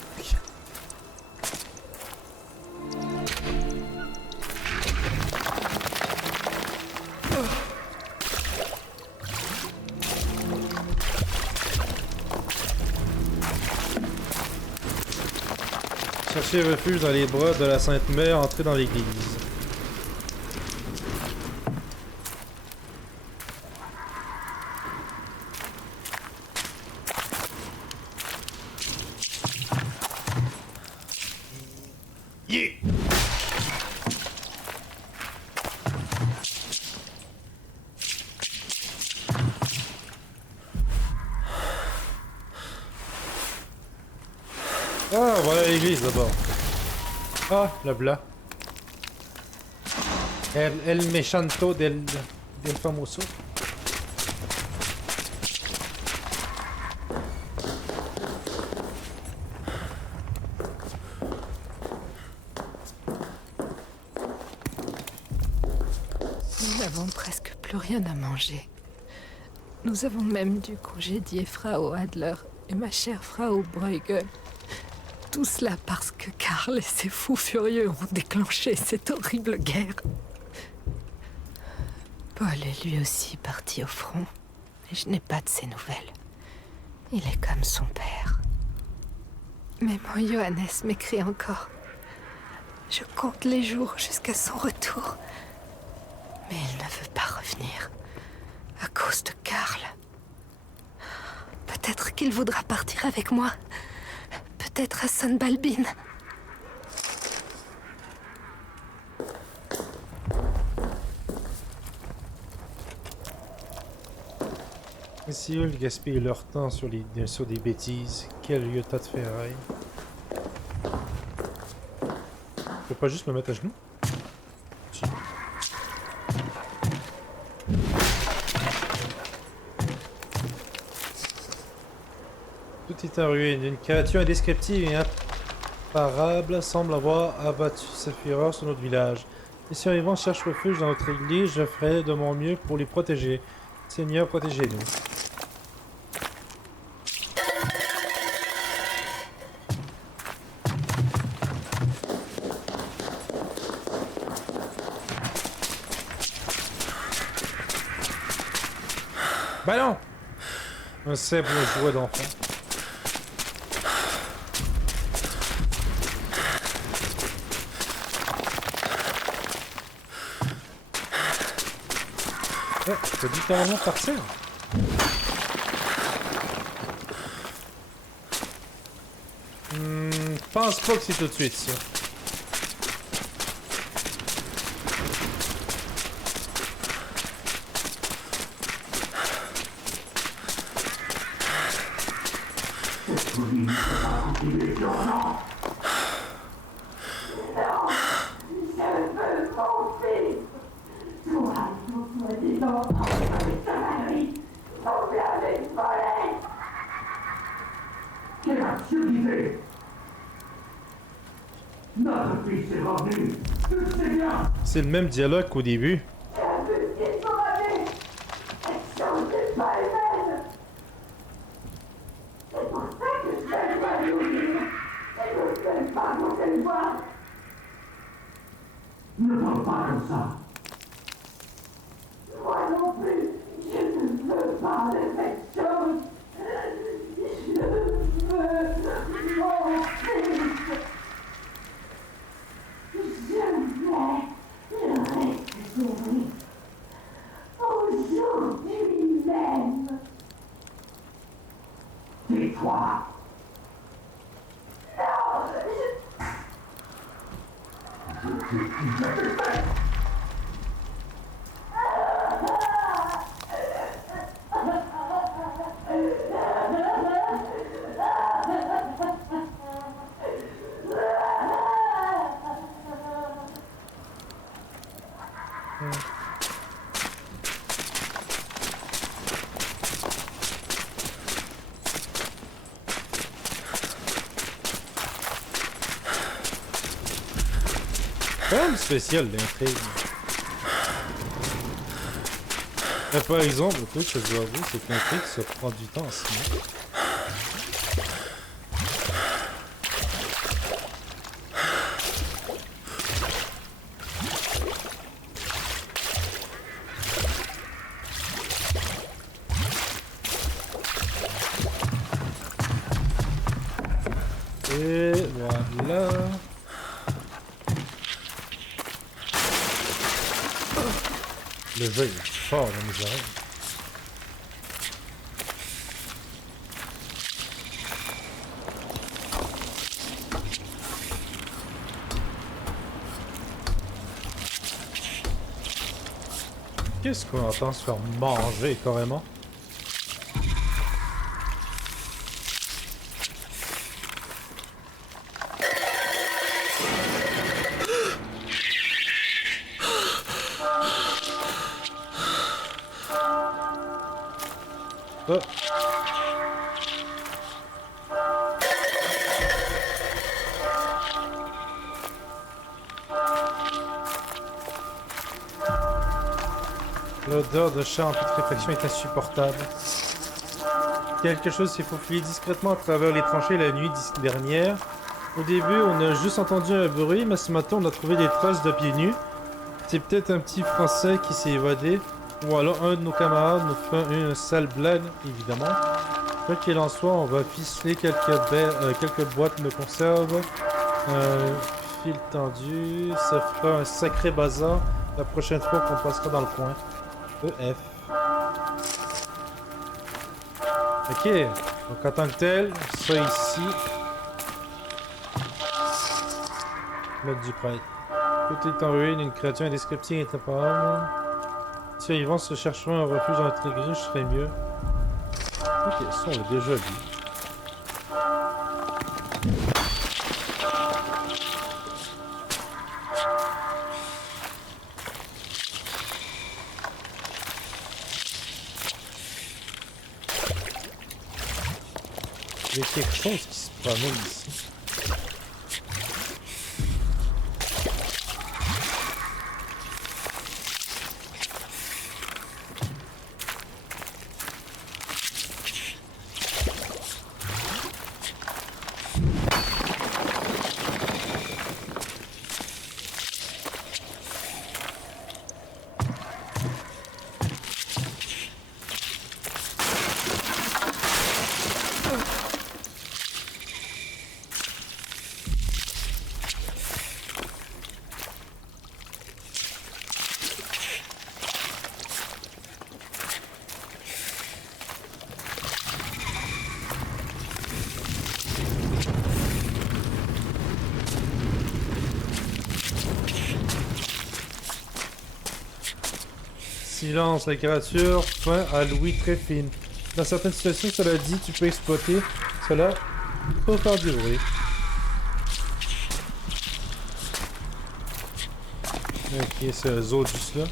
Cherchez refuge dans les bras de la Sainte Mère, entrez dans l'église. Ah, voilà l'église d'abord. Ah, le blanc. El Mechanto del Famoso. Nous n'avons presque plus rien à manger. Nous avons même dû congédier Frau Adler et ma chère Frau Bruegel. Tout cela parce que Karl et ses fous furieux ont déclenché cette horrible guerre. Paul est lui aussi parti au front, et je n'ai pas de ses nouvelles. Il est comme son père. Mais mon Johannes m'écrit encore. Je compte les jours jusqu'à son retour. Mais il ne veut pas revenir, à cause de Karl. Peut-être qu'il voudra partir avec moi. Peut-être à Sainte-Balbine. Et si eux gaspillent leur temps sur des bêtises, quel lieu tas de ferraille. Je peux pas juste me mettre à genoux? Si. Tout est en ruine. Une créature indescriptible et Parable semble avoir abattu sa fureur sur notre village. Les survivants cherchent refuge dans notre église, je ferai de mon mieux pour les protéger. Seigneur, protégez-nous. Bah non! Un simple jouet d'enfant. Ouais, je peux littéralement partir. Pense pas que c'est tout de suite ça. Quelle absurdité! Notre fils est revenu! Tu le sais bien! C'est le même dialogue qu'au début. Ne parle pas comme ça! Moi non plus, je ne veux pas de cette chose. Je veux mon fils. Je vais le récupérer. Aujourd'hui même. Tais-toi! Non, Je t'ai dit de le faire! C'est quand même spécial l'intrigue. Mais par exemple, le truc que je dois avouer, c'est que l'intrigue se prend du temps à se mettre. Et voilà. Le jeu est fort dans mes oreilles. Qu'est-ce qu'on entend se faire manger carrément? Oh. L'odeur de chat en putréfaction est insupportable. Quelque chose s'est faufilé discrètement à travers les tranchées la nuit dernière. Au début, on a juste entendu un bruit, mais ce matin, on a trouvé des traces de pieds nus. C'est peut-être un petit Français qui s'est évadé. Ou alors un de nos camarades nous fait une sale blague, évidemment. Quoi qu'il en soit, on va ficeler quelques boîtes de conserve. Fil tendu, ça fera un sacré bazar la prochaine fois qu'on passera dans le coin. EF. Ok, donc en tant que tel, ça ici. Note du prêtre. Tout est en ruine, une créature indescriptible est apparente. Si ils vont se chercher un refuge dans notre église, je serais mieux. Ok, ça on l'a déjà vu. Il y a quelque chose qui se promène ici. Vigilance, la créature fin à l'ouïe très fine. Dans certaines situations, cela dit, tu peux exploiter cela pour faire du bruit. Ok, c'est eux autres juste là.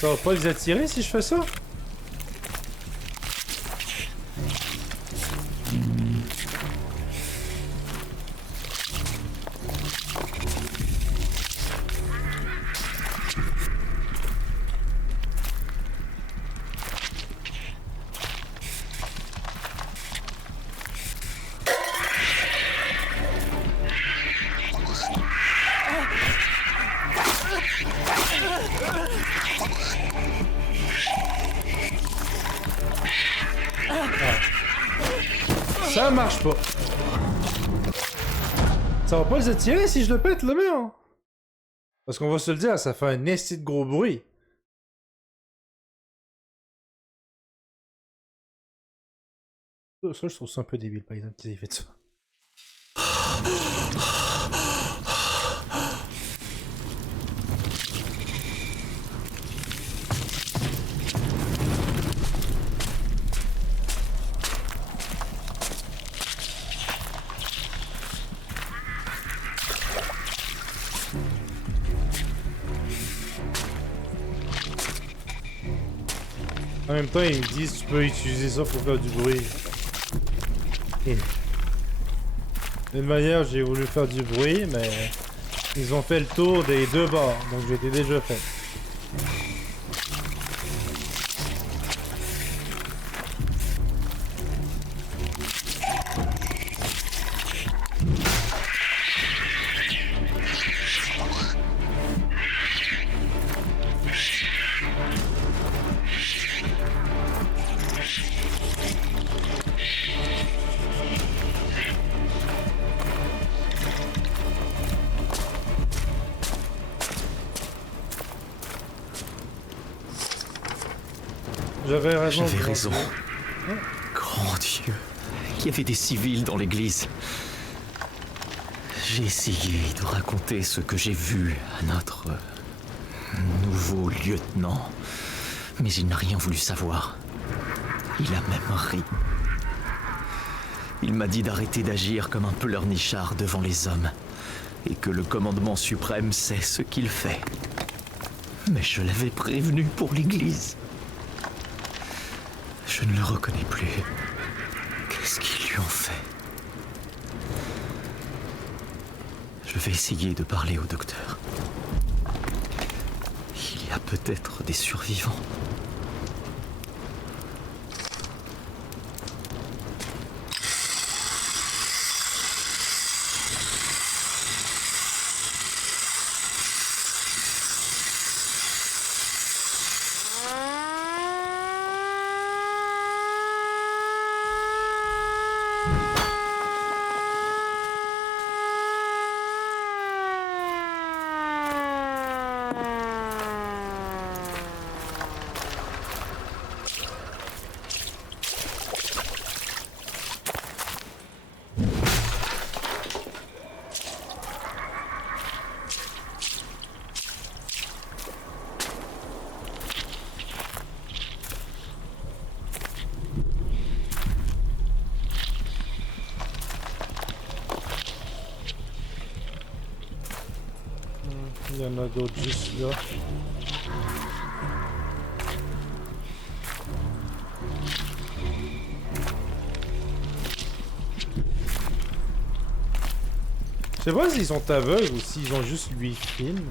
Ça va pas les attirer si je fais ça? Ça marche pas. Ça va pas les attirer si je le pète, le mur. Parce qu'on va se le dire, ça fait un esti de gros bruit. Ça, je trouve ça un peu débile, par exemple, qu'ils aient fait ça. En même temps, ils me disent tu peux utiliser ça pour faire du bruit. D'une manière, j'ai voulu faire du bruit, mais ils ont fait le tour des deux bords, donc j'étais déjà fait. J'avais raison. J'avais raison. Grand Dieu, il y avait des civils dans l'église. J'ai essayé de raconter ce que j'ai vu à notre nouveau lieutenant, mais il n'a rien voulu savoir. Il a même ri. Il m'a dit d'arrêter d'agir comme un pleurnichard devant les hommes, et que le commandement suprême sait ce qu'il fait. Mais je l'avais prévenu pour l'église. Je ne le reconnais plus. Qu'est-ce qu'ils lui ont fait? Je vais essayer de parler au docteur. Il y a peut-être des survivants. Il y en a d'autres juste là. Je sais pas s'ils sont aveugles ou s'ils ont juste lui film.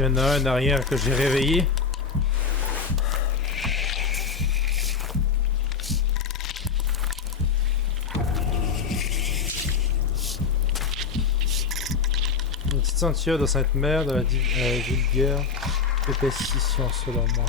Il y en a un en arrière que j'ai réveillé. Une petite sanctuaire de Sainte-Mère de la vulgaire épaississement selon moi.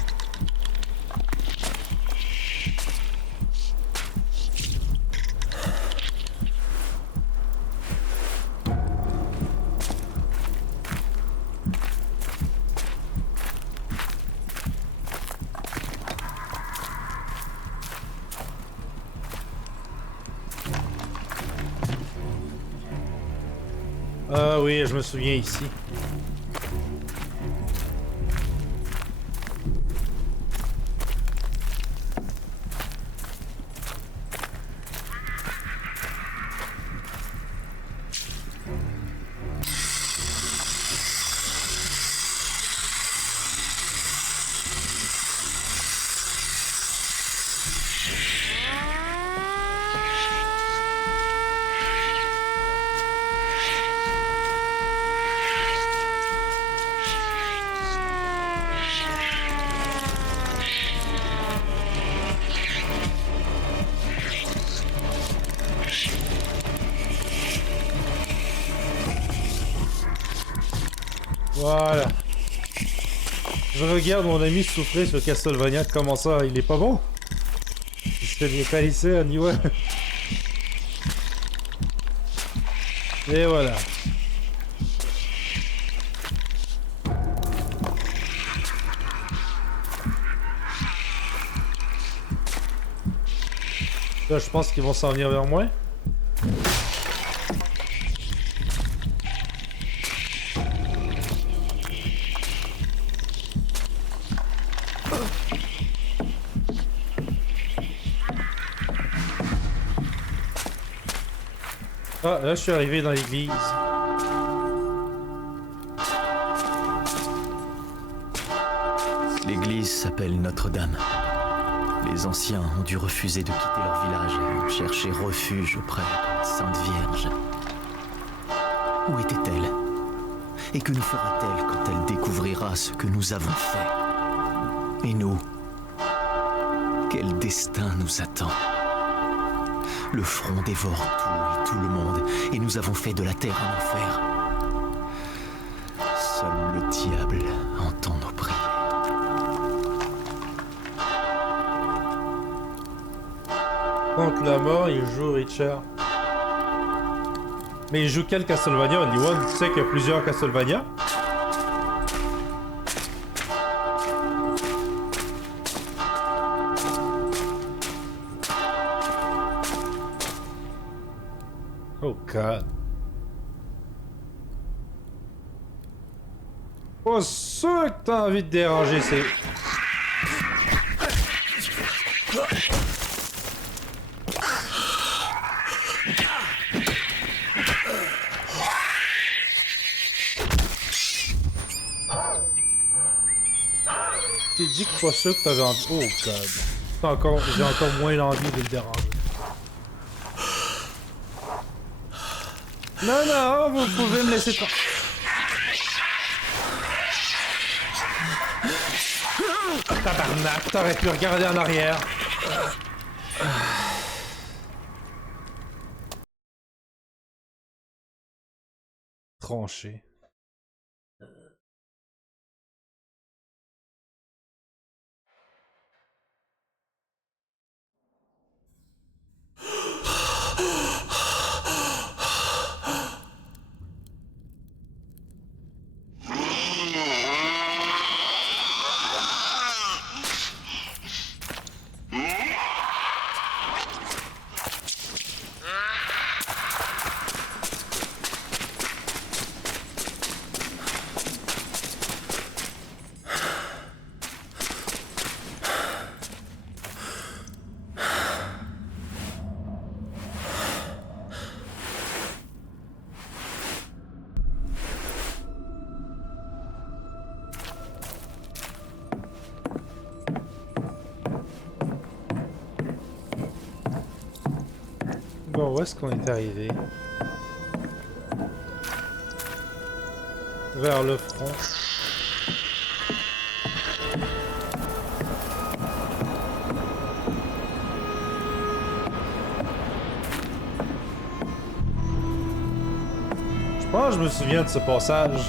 Ah oui, je me souviens ici. Voilà. Je regarde mon ami souffrir sur Castlevania. Comment ça, il est pas bon? Il se fait décalisser à niveau. Et voilà. Là, je pense qu'ils vont s'en venir vers moi. Ah, là, je suis arrivé dans l'église. L'église s'appelle Notre-Dame. Les anciens ont dû refuser de quitter leur village et ont cherché refuge auprès de la Sainte Vierge. Où était-elle? Et que nous fera-t-elle quand elle découvrira ce que nous avons fait? Et nous? Quel destin nous attend? Le front dévore tout et tout le monde, et nous avons fait de la terre un enfer. Seul le diable entend nos prières. Contre la mort, il joue Richard. Mais il joue quel Castlevania, Only One? Tu sais qu'il y a plusieurs Castlevania? Oh god. Pas sûr que t'as envie de déranger ces... T'es dit que pas sûr que t'avais envie... Oh god. J'ai encore moins l'envie de le déranger. Non, non, vous pouvez me laisser... Tabarnak, t'aurais pu regarder en arrière. Tranché. Bon, où est-ce qu'on est arrivé? Vers le front. Je pense que je me souviens de ce passage.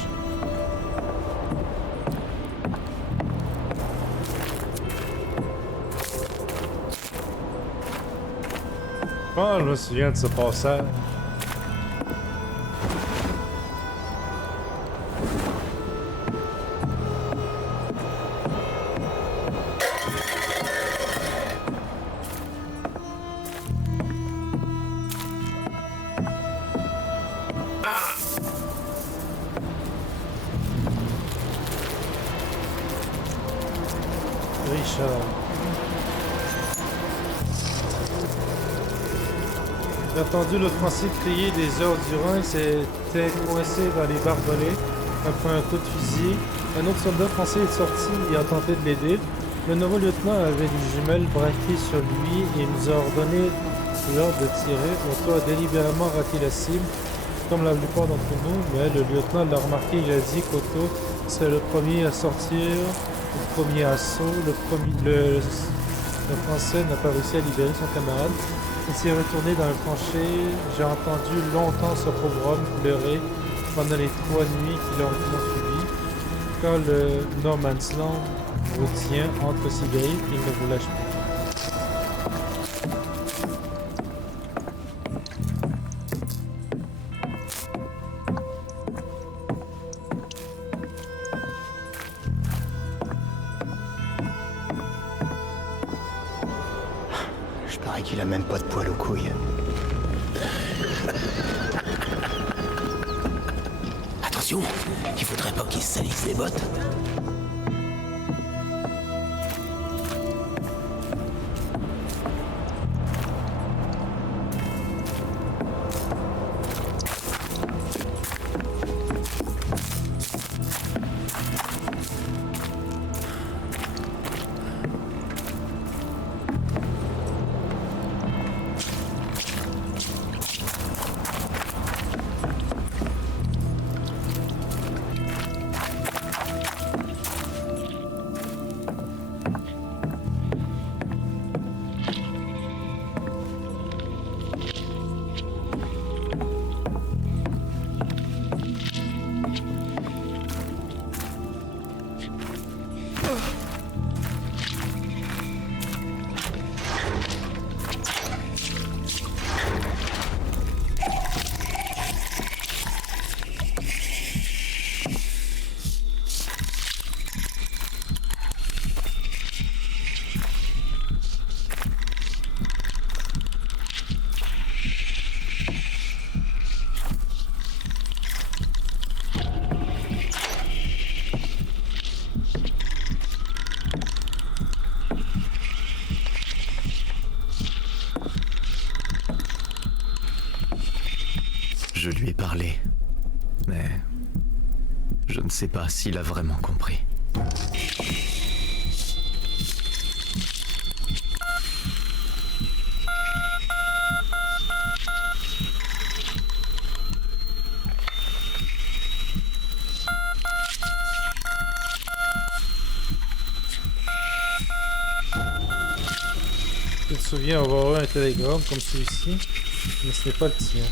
Je pense que je me souviens de ce passage. Richard. J'ai entendu le Français crier des heures durant, il s'était coincé dans les barbelés après un coup de fusil. Un autre soldat français est sorti et a tenté de l'aider. Le nouveau lieutenant avait des jumelles braquées sur lui et nous a ordonné l'ordre de tirer. Otto a délibérément raté la cible, comme la plupart d'entre nous, mais le lieutenant l'a remarqué, il a dit qu'Otto serait le premier à sortir, le premier assaut, le Français n'a pas réussi à libérer son camarade. Il s'est retourné dans le tranché. J'ai entendu longtemps ce pauvre homme pleurer pendant les 3 nuits qui l'ont suivi. Quand le No Man's Land vous tient entre ses griffes, il ne vous lâche plus. Je parie qu'il a même pas de poil aux couilles. Attention, il faudrait pas qu'il se salisse les bottes. Je lui ai parlé, mais je ne sais pas s'il a vraiment compris. Je me souviens avoir eu un télégramme comme celui-ci, mais ce n'est pas le tien.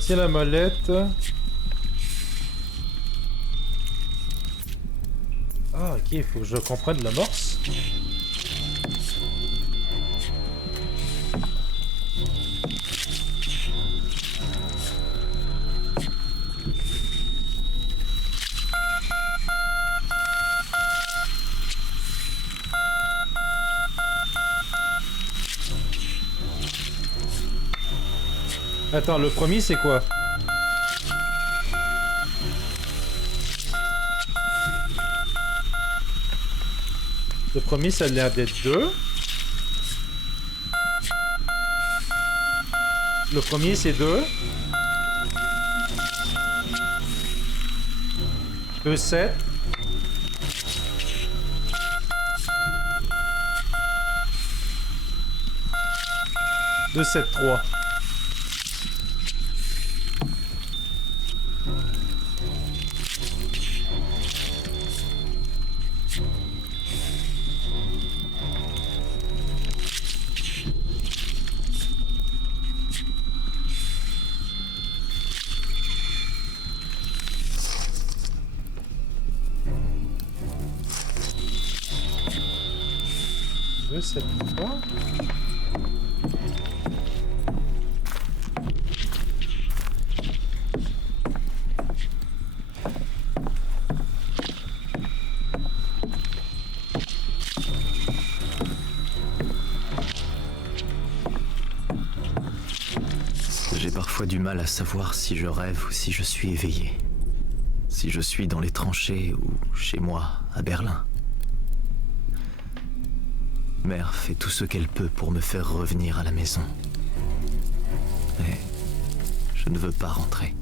Tiens la molette. Ah ok, il faut que je comprenne l'amorce. Attends, le premier c'est quoi? Le premier ça a l'air d'être 2. Le premier c'est 2. 2, 7. 2-7-3. J'ai parfois du mal à savoir si je rêve ou si je suis éveillé. Si je suis dans les tranchées ou chez moi, à Berlin. Mère fait tout ce qu'elle peut pour me faire revenir à la maison. Mais je ne veux pas rentrer.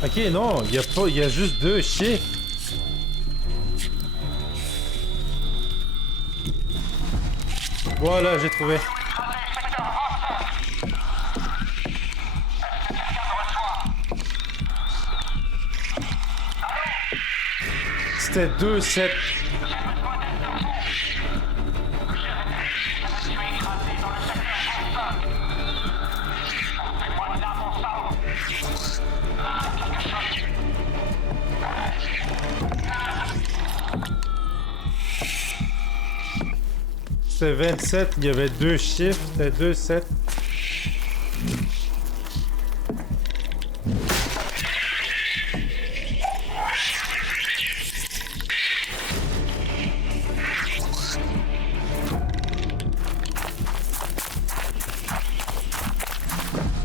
Ok, non, il y a juste 2 chiffres. Voilà, j'ai trouvé. C'était 2-7. C'était 27, il y avait 2 chiffres, c'était 2-7.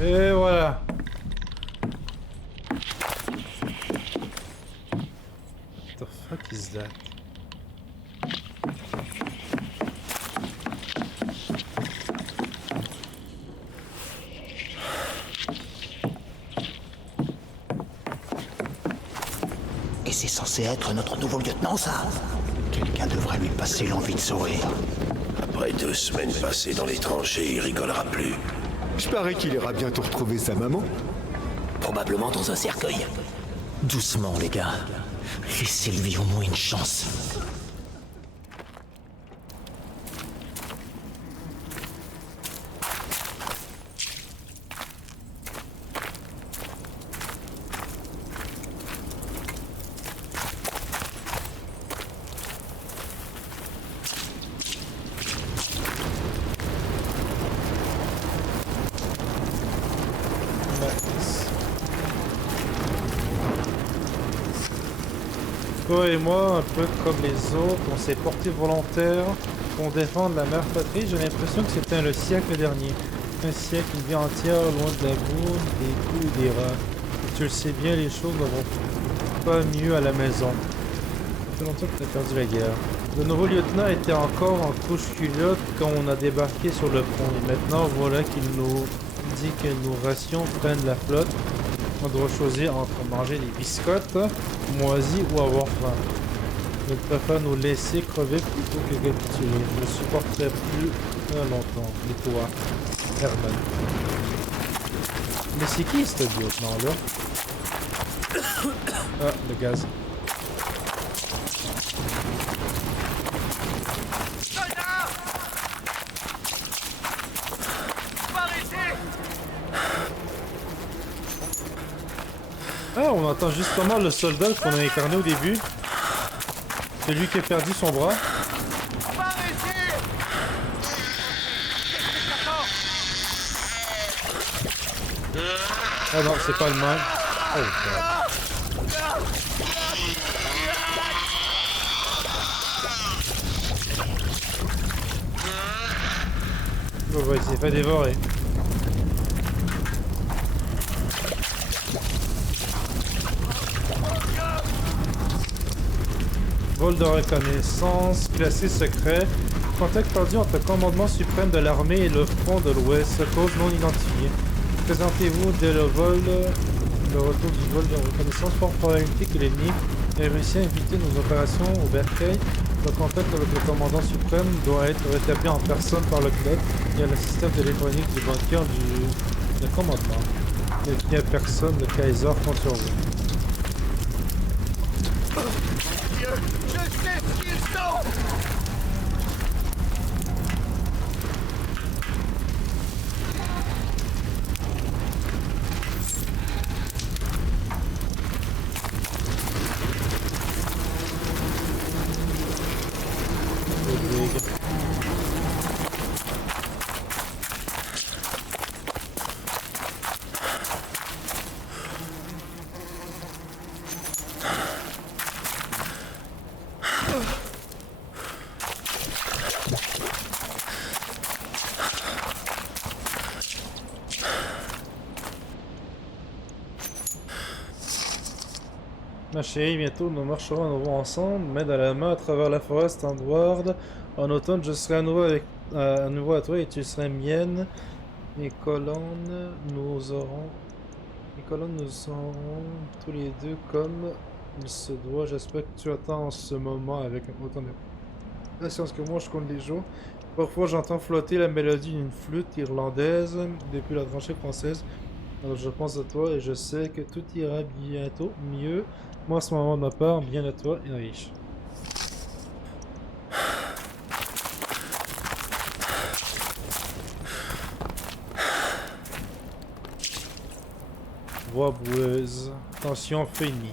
Et voilà. What the fuck is that? Et c'est censé être notre nouveau lieutenant, ça? Quelqu'un devrait lui passer l'envie de sourire. Après 2 semaines passées dans les tranchées, il rigolera plus. Je parie qu'il ira bientôt retrouver sa maman. Probablement dans un cercueil. Doucement, les gars. Laissez-lui au moins une chance. Toi et moi, un peu comme les autres, on s'est porté volontaire pour défendre la mère patrie. J'ai l'impression que c'était le siècle dernier. Un siècle, une vie entière, loin de la boue, des coups et des rats. Et tu le sais bien, les choses ne vont pas mieux à la maison. Ça fait longtemps que tu as perdu la guerre. Le nouveau lieutenant était encore en couche-culotte quand on a débarqué sur le pont. Et maintenant, voilà qu'il nous dit que nos rations prennent la flotte. On doit choisir entre manger des biscottes moisies ou avoir faim. Je préfère nous laisser crever plutôt que capituler. Je ne supporterai plus longtemps. Et toi, Herman? Mais c'est qui ce lieutenant-là? Ah, le gaz. Ah, on entend justement le soldat qu'on a incarné au début. C'est lui qui a perdu son bras. Ah non, c'est pas le même. Oh, God. Oh, ouais, il s'est fait dévorer. Vol de reconnaissance, classé secret. Contact perdu entre le commandement suprême de l'armée et le front de l'Ouest. Cause non identifiée. Présentez-vous dès le vol. Le retour du vol de reconnaissance. Forte probabilité que l'ennemi ait réussi à éviter nos opérations au bercail. Le contact avec le commandant suprême doit être rétabli en personne par le pilote et le système d'électronique du bunker du commandement. Il n'y a personne, le Kaiser compte sur vous. Je sais ce qu'ils sont! Ma chérie, bientôt nous marcherons à nouveau ensemble, main dans la main à travers la forêt Standward. En automne, je serai à nouveau à toi et tu seras mienne. Les colonnes nous auront tous les deux comme il se doit. J'espère que tu attends ce moment avec autant de patience que moi. Je compte les jours. Parfois, j'entends flotter la mélodie d'une flûte irlandaise depuis la tranchée française. Alors, je pense à toi et je sais que tout ira bientôt mieux. Moi, à ce moment de ma part, bien à toi, Heinrich. Voix boueuse. Attention, feu ennemi.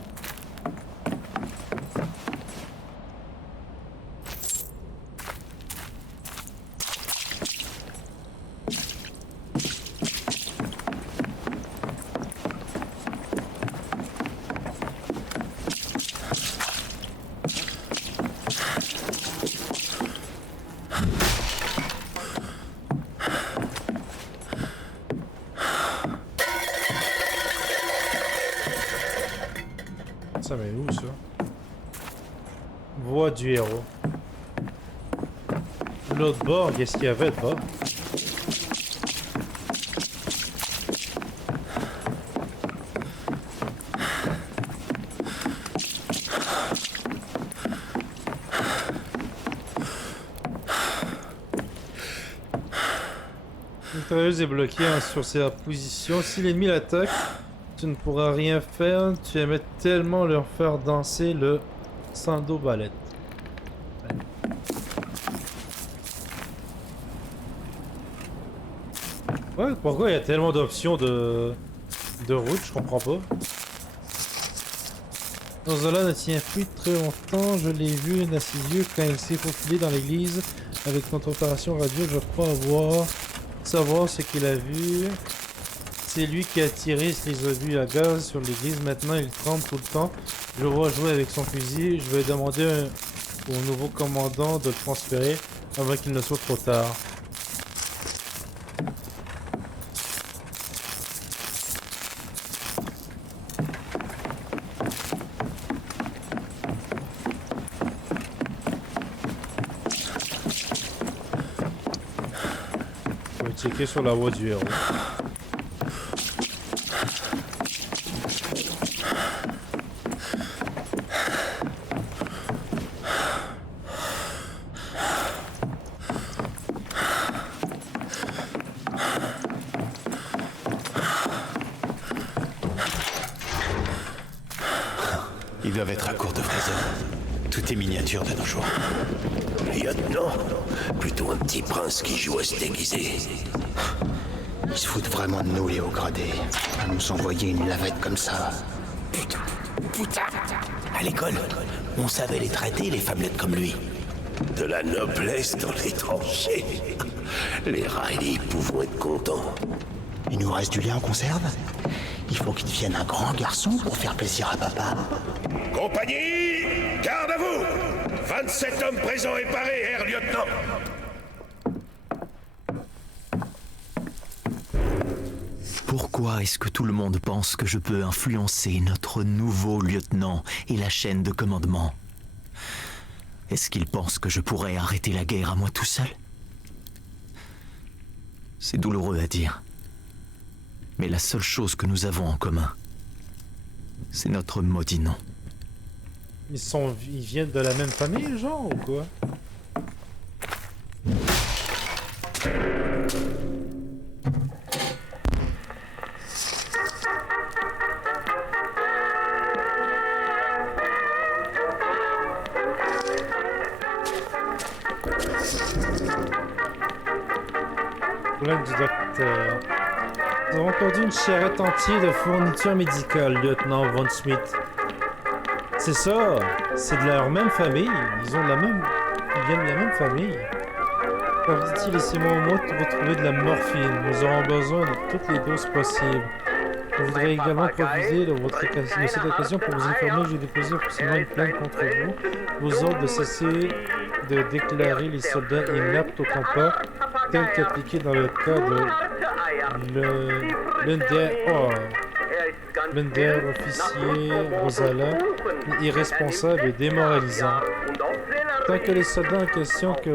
Ça met où ça? Voix du héros. L'autre bord, qu'est-ce qu'il y avait de bord? Une mitrailleuse est bloquée sur sa position. Si l'ennemi l'attaque, tu ne pourras rien faire, tu aimais tellement leur faire danser le Sando Ballet. Ouais, pourquoi il y a tellement d'options de route, je comprends pas. Orzola ne tient plus très longtemps, je l'ai vu à ses yeux quand il s'est faufilé dans l'église avec notre opération radio, je crois savoir ce qu'il a vu. C'est lui qui a tiré les obus à gaz sur l'église. Maintenant, il tremble tout le temps. Je le vois jouer avec son fusil. Je vais demander au nouveau commandant de le transférer avant qu'il ne soit trop tard. Je vais checker sur la voie du héros. Ils doivent être à court de Fraser. Tout est miniature de nos jours. Lieutenant, plutôt un petit prince qui joue à se déguiser. Ils se foutent vraiment de nous, les hauts gradés. À nous envoyer une lavette comme ça. Putain. À l'école, on savait les traiter, les fablettes comme lui. De la noblesse dans les tranchées. Les rats et les hiboux vont être contents. Il nous reste du lait en conserve? Il faut qu'il devienne un grand garçon pour faire plaisir à papa. Compagnie, garde à vous! 27 hommes présents et parés, Herr Lieutenant! Pourquoi est-ce que tout le monde pense que je peux influencer notre nouveau lieutenant et la chaîne de commandement? Est-ce qu'ils pensent que je pourrais arrêter la guerre à moi tout seul? C'est douloureux à dire. Mais la seule chose que nous avons en commun, c'est notre maudit nom. Ils viennent de la même famille, genre, ou quoi? Problème du docteur. Nous avons perdu une charrette entière de fournitures médicales, lieutenant Von Smith. C'est ça, c'est de leur même famille. Ils viennent de la même famille. Dit-il, laissez-moi au moins retrouver de la morphine. Nous aurons besoin de toutes les doses possibles. Je voudrais également profiter de cette occasion pour vous informer que j'ai déposé officiellement une plainte contre vous. Vos ordres de cesser de déclarer les soldats inaptes au combat, tel qu'appliqué dans le cas de l'un des officiers Rosala, irresponsable et démoralisant. Tant que les soldats en question que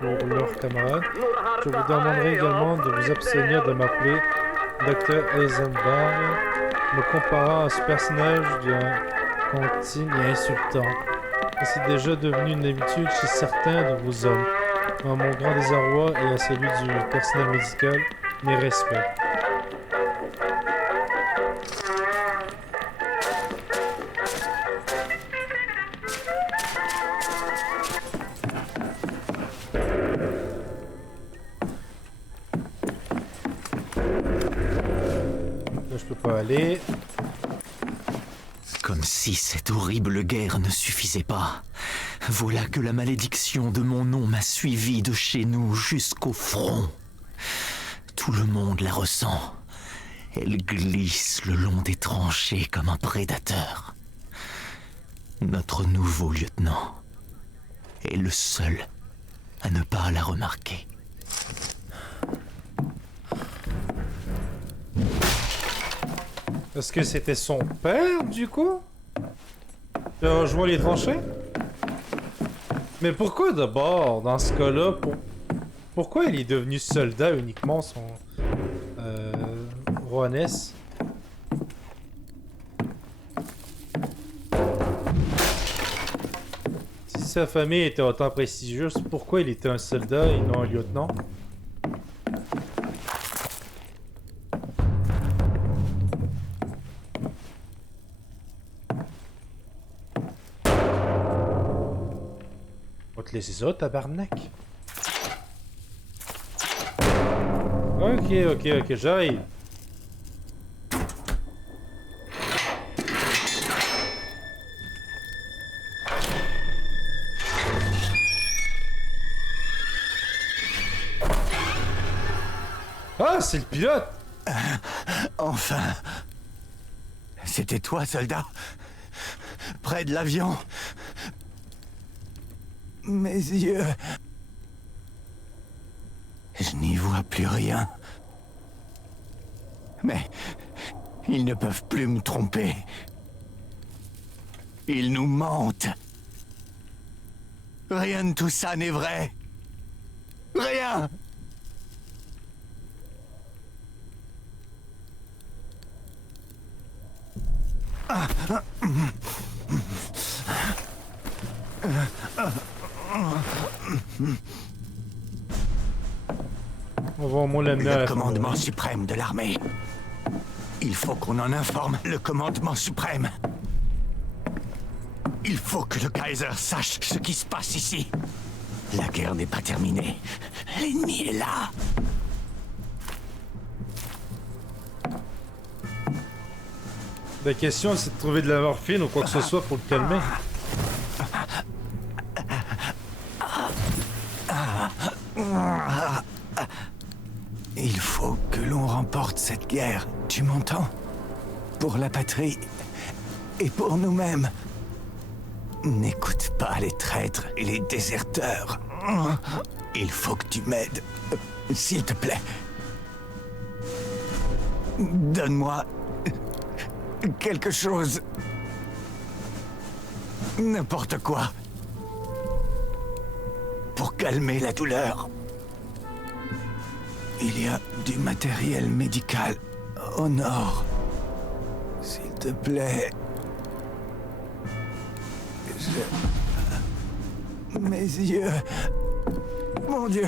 pour leurs camarades, je vous demanderai également de vous abstenir de m'appeler Dr. Eisenberg, me comparant à ce personnage d'un contine et insultant. Et c'est déjà devenu une habitude chez certains de vos hommes. À mon grand désarroi et à celui du personnel médical, mes respects. Là, je peux pas aller. Comme si cette horrible guerre ne suffisait pas. Voilà que la malédiction de mon nom m'a suivi de chez nous jusqu'au front. Tout le monde la ressent. Elle glisse le long des tranchées comme un prédateur. Notre nouveau lieutenant est le seul à ne pas la remarquer. Est-ce que c'était son père, du coup? Il a rejoint les tranchées? Mais pourquoi d'abord, dans ce cas-là, pourquoi il est devenu soldat uniquement, son Rohanès? Si sa famille était autant prestigieuse, pourquoi il était un soldat et non un lieutenant? On va te laisser ça, tabarnak. Ok, j'arrive. Ah, c'est le pilote! Enfin. C'était toi, soldat. Près de l'avion. Mes yeux. Je n'y vois plus rien. Mais ils ne peuvent plus me tromper. Ils nous mentent. Rien de tout ça n'est vrai. Rien. On va au moins l'amener à la Le commandement suprême de l'armée. Il faut qu'on en informe le commandement suprême. Il faut que le Kaiser sache ce qui se passe ici. La guerre n'est pas terminée. L'ennemi est là. La question c'est de trouver de la morphine ou quoi que ce soit pour le calmer. Il faut que l'on remporte cette guerre, tu m'entends? Pour la patrie et pour nous-mêmes. N'écoute pas les traîtres et les déserteurs. Il faut que tu m'aides, s'il te plaît. Donne-moi quelque chose. N'importe quoi. Pour calmer la douleur. Il y a du matériel médical au nord. S'il te plaît. Mes yeux. Mon Dieu.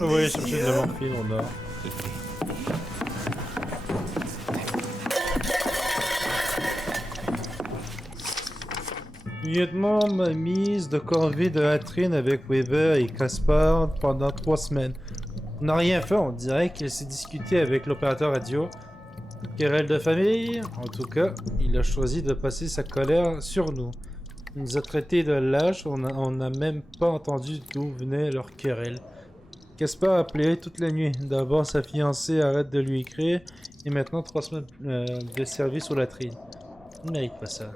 Oui, chercher de la morphine au nord. Lieutenant m'a mise de corvée de latrine avec Weber et Caspar pendant 3 semaines. On n'a rien fait, on dirait qu'il s'est discuté avec l'opérateur radio. Querelle de famille, en tout cas, il a choisi de passer sa colère sur nous. Il nous a traités de lâches, on n'a même pas entendu d'où venait leur querelle. Caspar a appelé toute la nuit. D'abord, sa fiancée arrête de lui écrire, et maintenant 3 semaines de service aux latrines. Il mérite pas ça.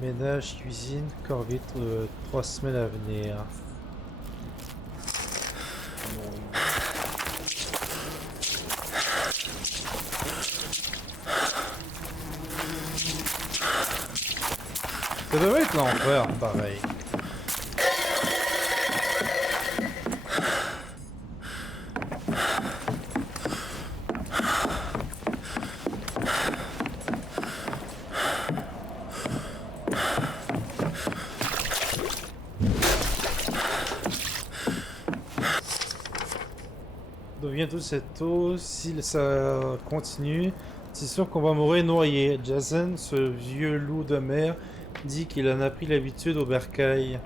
Ménage, cuisine, corvée, 3 semaines à venir. Ça devrait être l'enfer, pareil. D'où vient toute cette eau? Si ça continue, c'est sûr qu'on va mourir noyé. Jason, ce vieux loup de mer, dit qu'il en a pris l'habitude au bercail.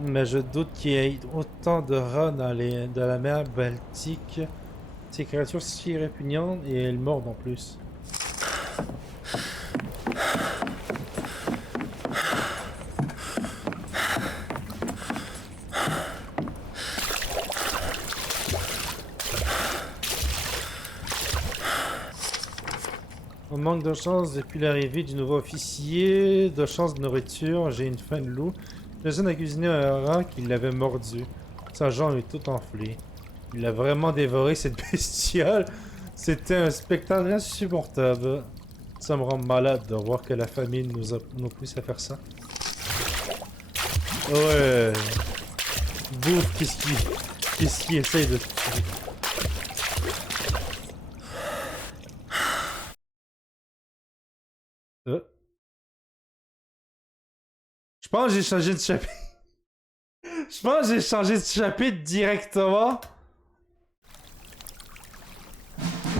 Mais je doute qu'il y ait autant de rats dans la mer Baltique. Ces créatures si répugnantes et elles mordent en plus. On manque de chance depuis l'arrivée du nouveau officier, de chance de nourriture, j'ai une faim de loup. Jason a cuisiné un rat qui l'avait mordu. Sa jambe est toute enflée. Il a vraiment dévoré cette bestiole. C'était un spectacle insupportable. Ça me rend malade de voir que la famine nous pousse à faire ça. Ouais. Bouffe, qu'est-ce qu'il essaye de tuer? Je pense que j'ai changé de chapitre. Je pense que j'ai changé de chapitre directement.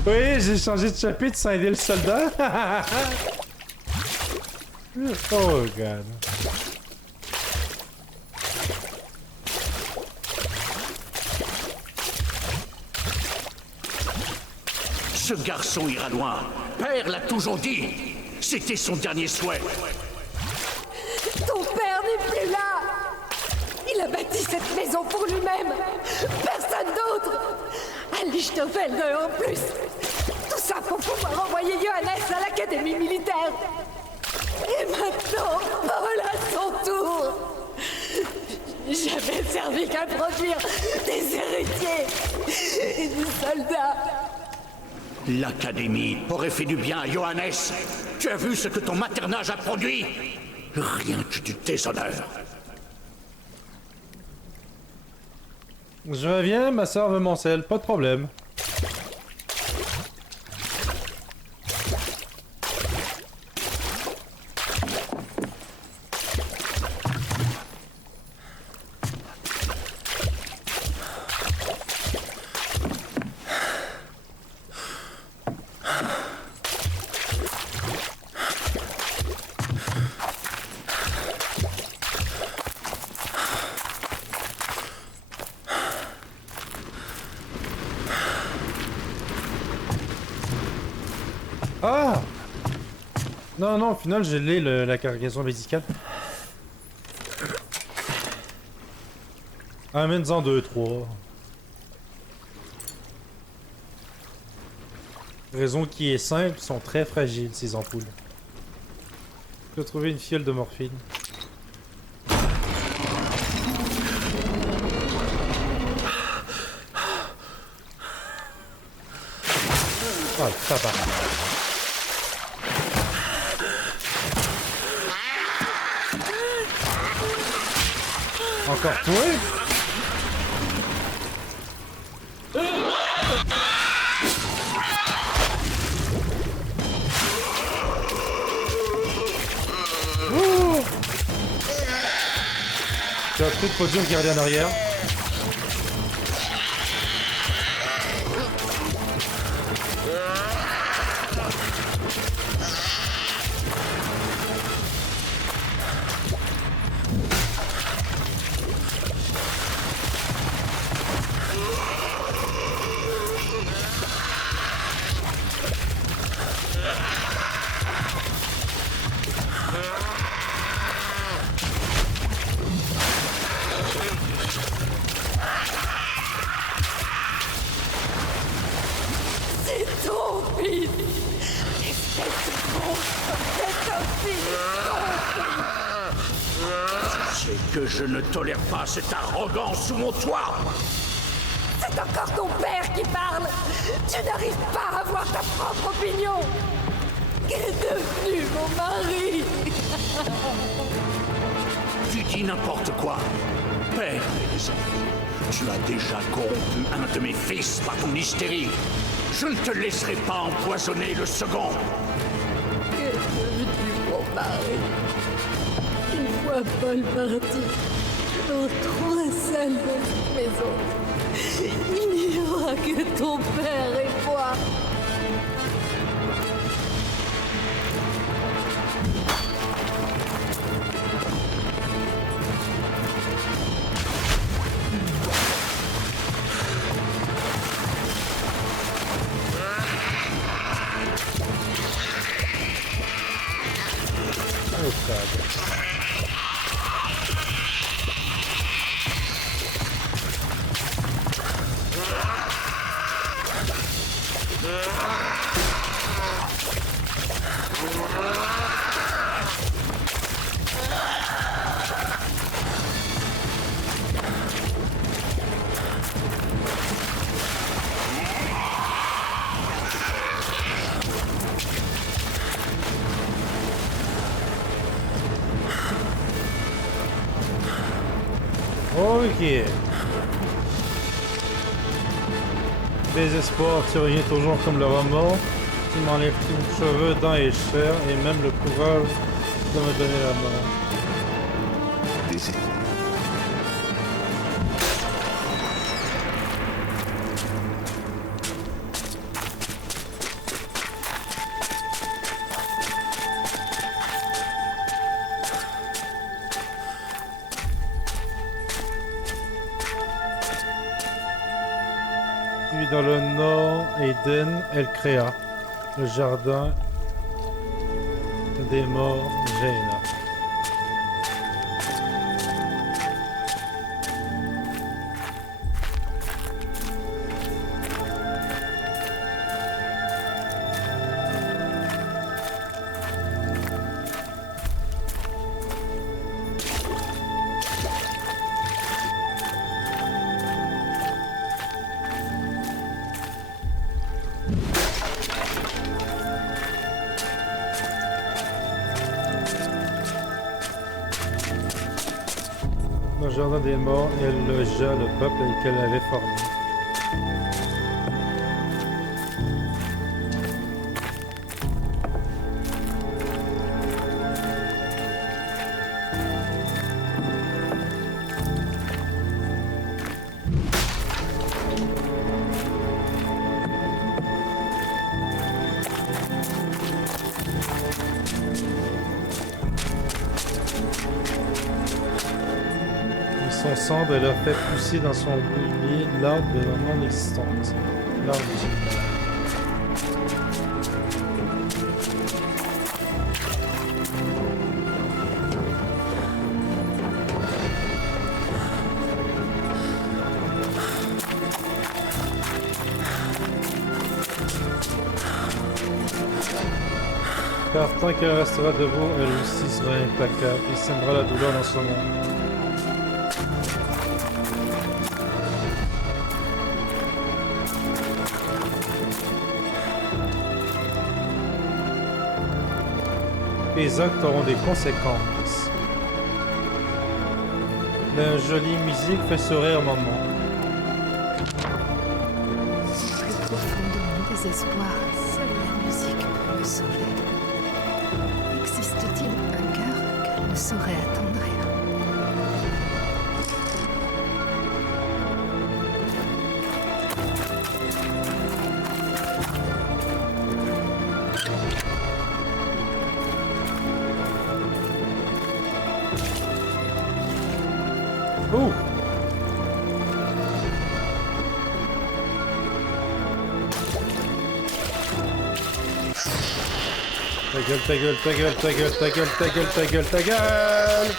Oui, j'ai changé de chapitre sans aider le soldat. Oh god. Ce garçon ira loin. Père l'a toujours dit. C'était son dernier souhait. Ton père n'est plus là. Il a bâti cette maison pour lui-même. Personne d'autre. À Lichtenfeld en plus. Tout ça pour pouvoir envoyer Johannes à l'académie militaire. Et maintenant, Paul à son tour. J'avais servi qu'à produire des héritiers et des soldats. L'académie aurait fait du bien à Johannes. Tu as vu ce que ton maternage a produit? Rien que du déshonneur. Je reviens, ma soeur veut mon sel, pas de problème. Non, non, au final, j'ai la cargaison médicale. Amène-en 2, 3. Raison qui est simple, ils sont très fragiles ces ampoules. Je peux trouver une fiole de morphine. Oh, ça part. Encore toi? Tu as peut-être pas dû regarder en arrière. Que je ne tolère pas cette arrogance sous mon toit. C'est encore ton père qui parle. Tu n'arrives pas à avoir ta propre opinion. Qu'est devenu mon mari? Tu dis n'importe quoi. Père des enfants, tu as déjà corrompu un de mes fils par ton hystérie. Je ne te laisserai pas empoisonner le second. Qu'est devenu mon mari? Une fois Paul parti, je me retrouverai seule dans cette maison. Il n'y aura que ton père et moi. Ok. Désespoir, tu reviens toujours comme le roman. Tu m'enlèves tous mes cheveux, dents et cheveux, et même le courage de me donner la mort. Puis dans le nord, Aiden, elle créa le jardin des morts Jaina. Dans le jardin des morts, elle logea le peuple qu'elle avait formé. Son cendre, elle a fait pousser dans son boulier l'arbre de la non-existence. L'arbre de Car tant qu'elle restera debout, elle aussi sera implacable et sèmera la douleur dans son monde. Les actes auront des conséquences. La jolie musique fait sourire maman. Plus profond de mon désespoir, seule la musique peut me sauver. Existe-t-il un cœur qu'elle ne saurait attendrir? Oh! Ta gueule, ta gueule, ta gueule, ta gueule, ta gueule, ta gueule, ta gueule, ta gueule!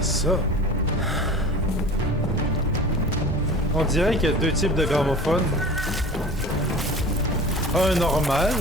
Ça. On dirait qu'il y a deux types de gramophones. Un normal.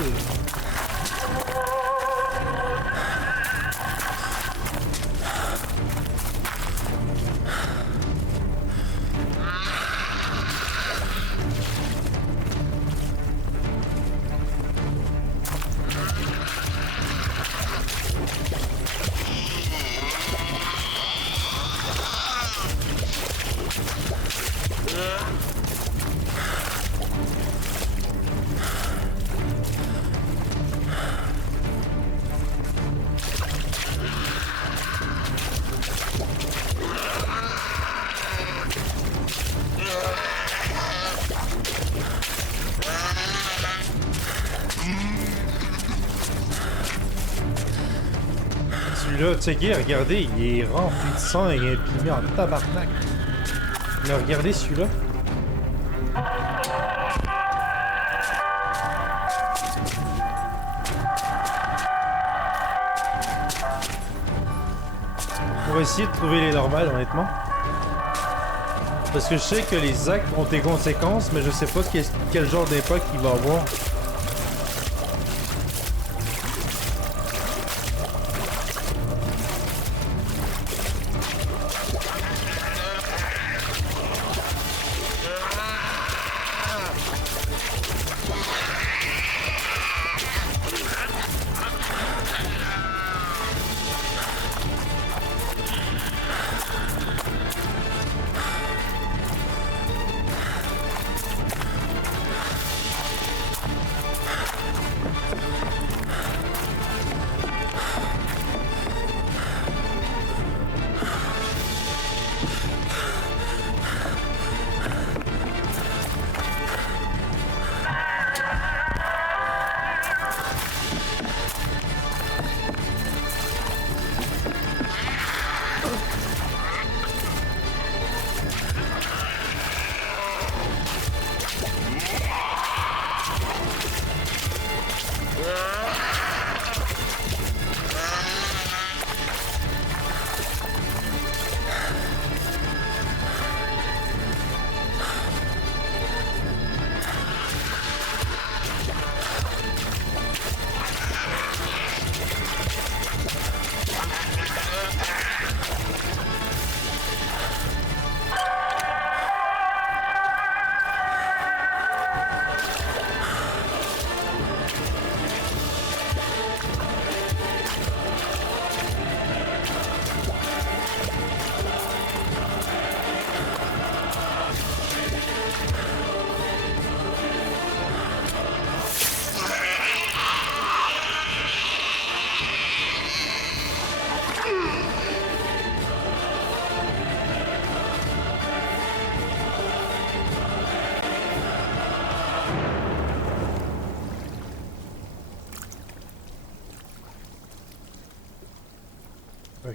Celui-là, tu sais, regardez, il est rempli de sang et imprimé en tabarnak. Mais regardez celui-là. On va essayer de trouver les normales, honnêtement. Parce que je sais que les actes ont des conséquences, mais je sais pas quel genre d'impact il va avoir.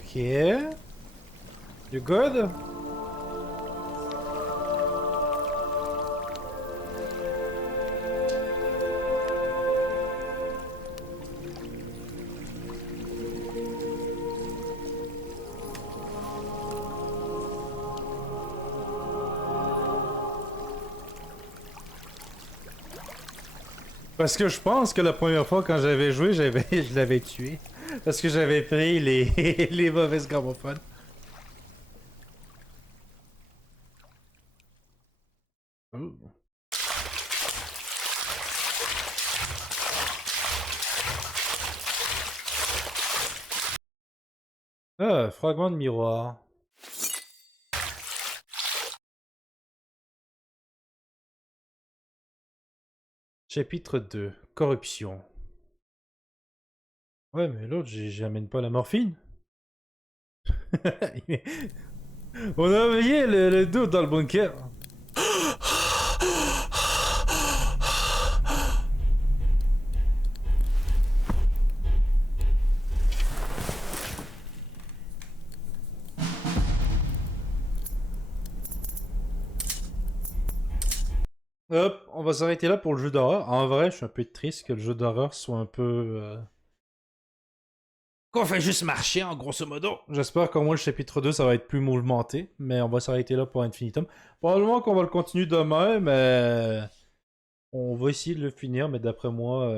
Ok. You good? Parce que je pense que la première fois quand j'avais joué, je l'avais tué. Parce que j'avais pris les, les mauvaises gramophones. Oh. Ah, fragment de miroir. Chapitre 2. Corruption. Ouais, mais l'autre, j'amène pas la morphine. On a oublié le doute dans le bunker. Hop, on va s'arrêter là pour le jeu d'horreur. En vrai, je suis un peu triste que le jeu d'horreur soit un peu... Qu'on fait juste marcher, en grosso modo. J'espère qu'au moins le chapitre 2, ça va être plus mouvementé. Mais on va s'arrêter là pour Infinitum. Probablement qu'on va le continuer demain, mais... On va essayer de le finir, mais d'après moi...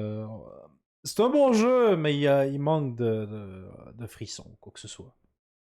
C'est un bon jeu, mais il manque de frissons, quoi que ce soit.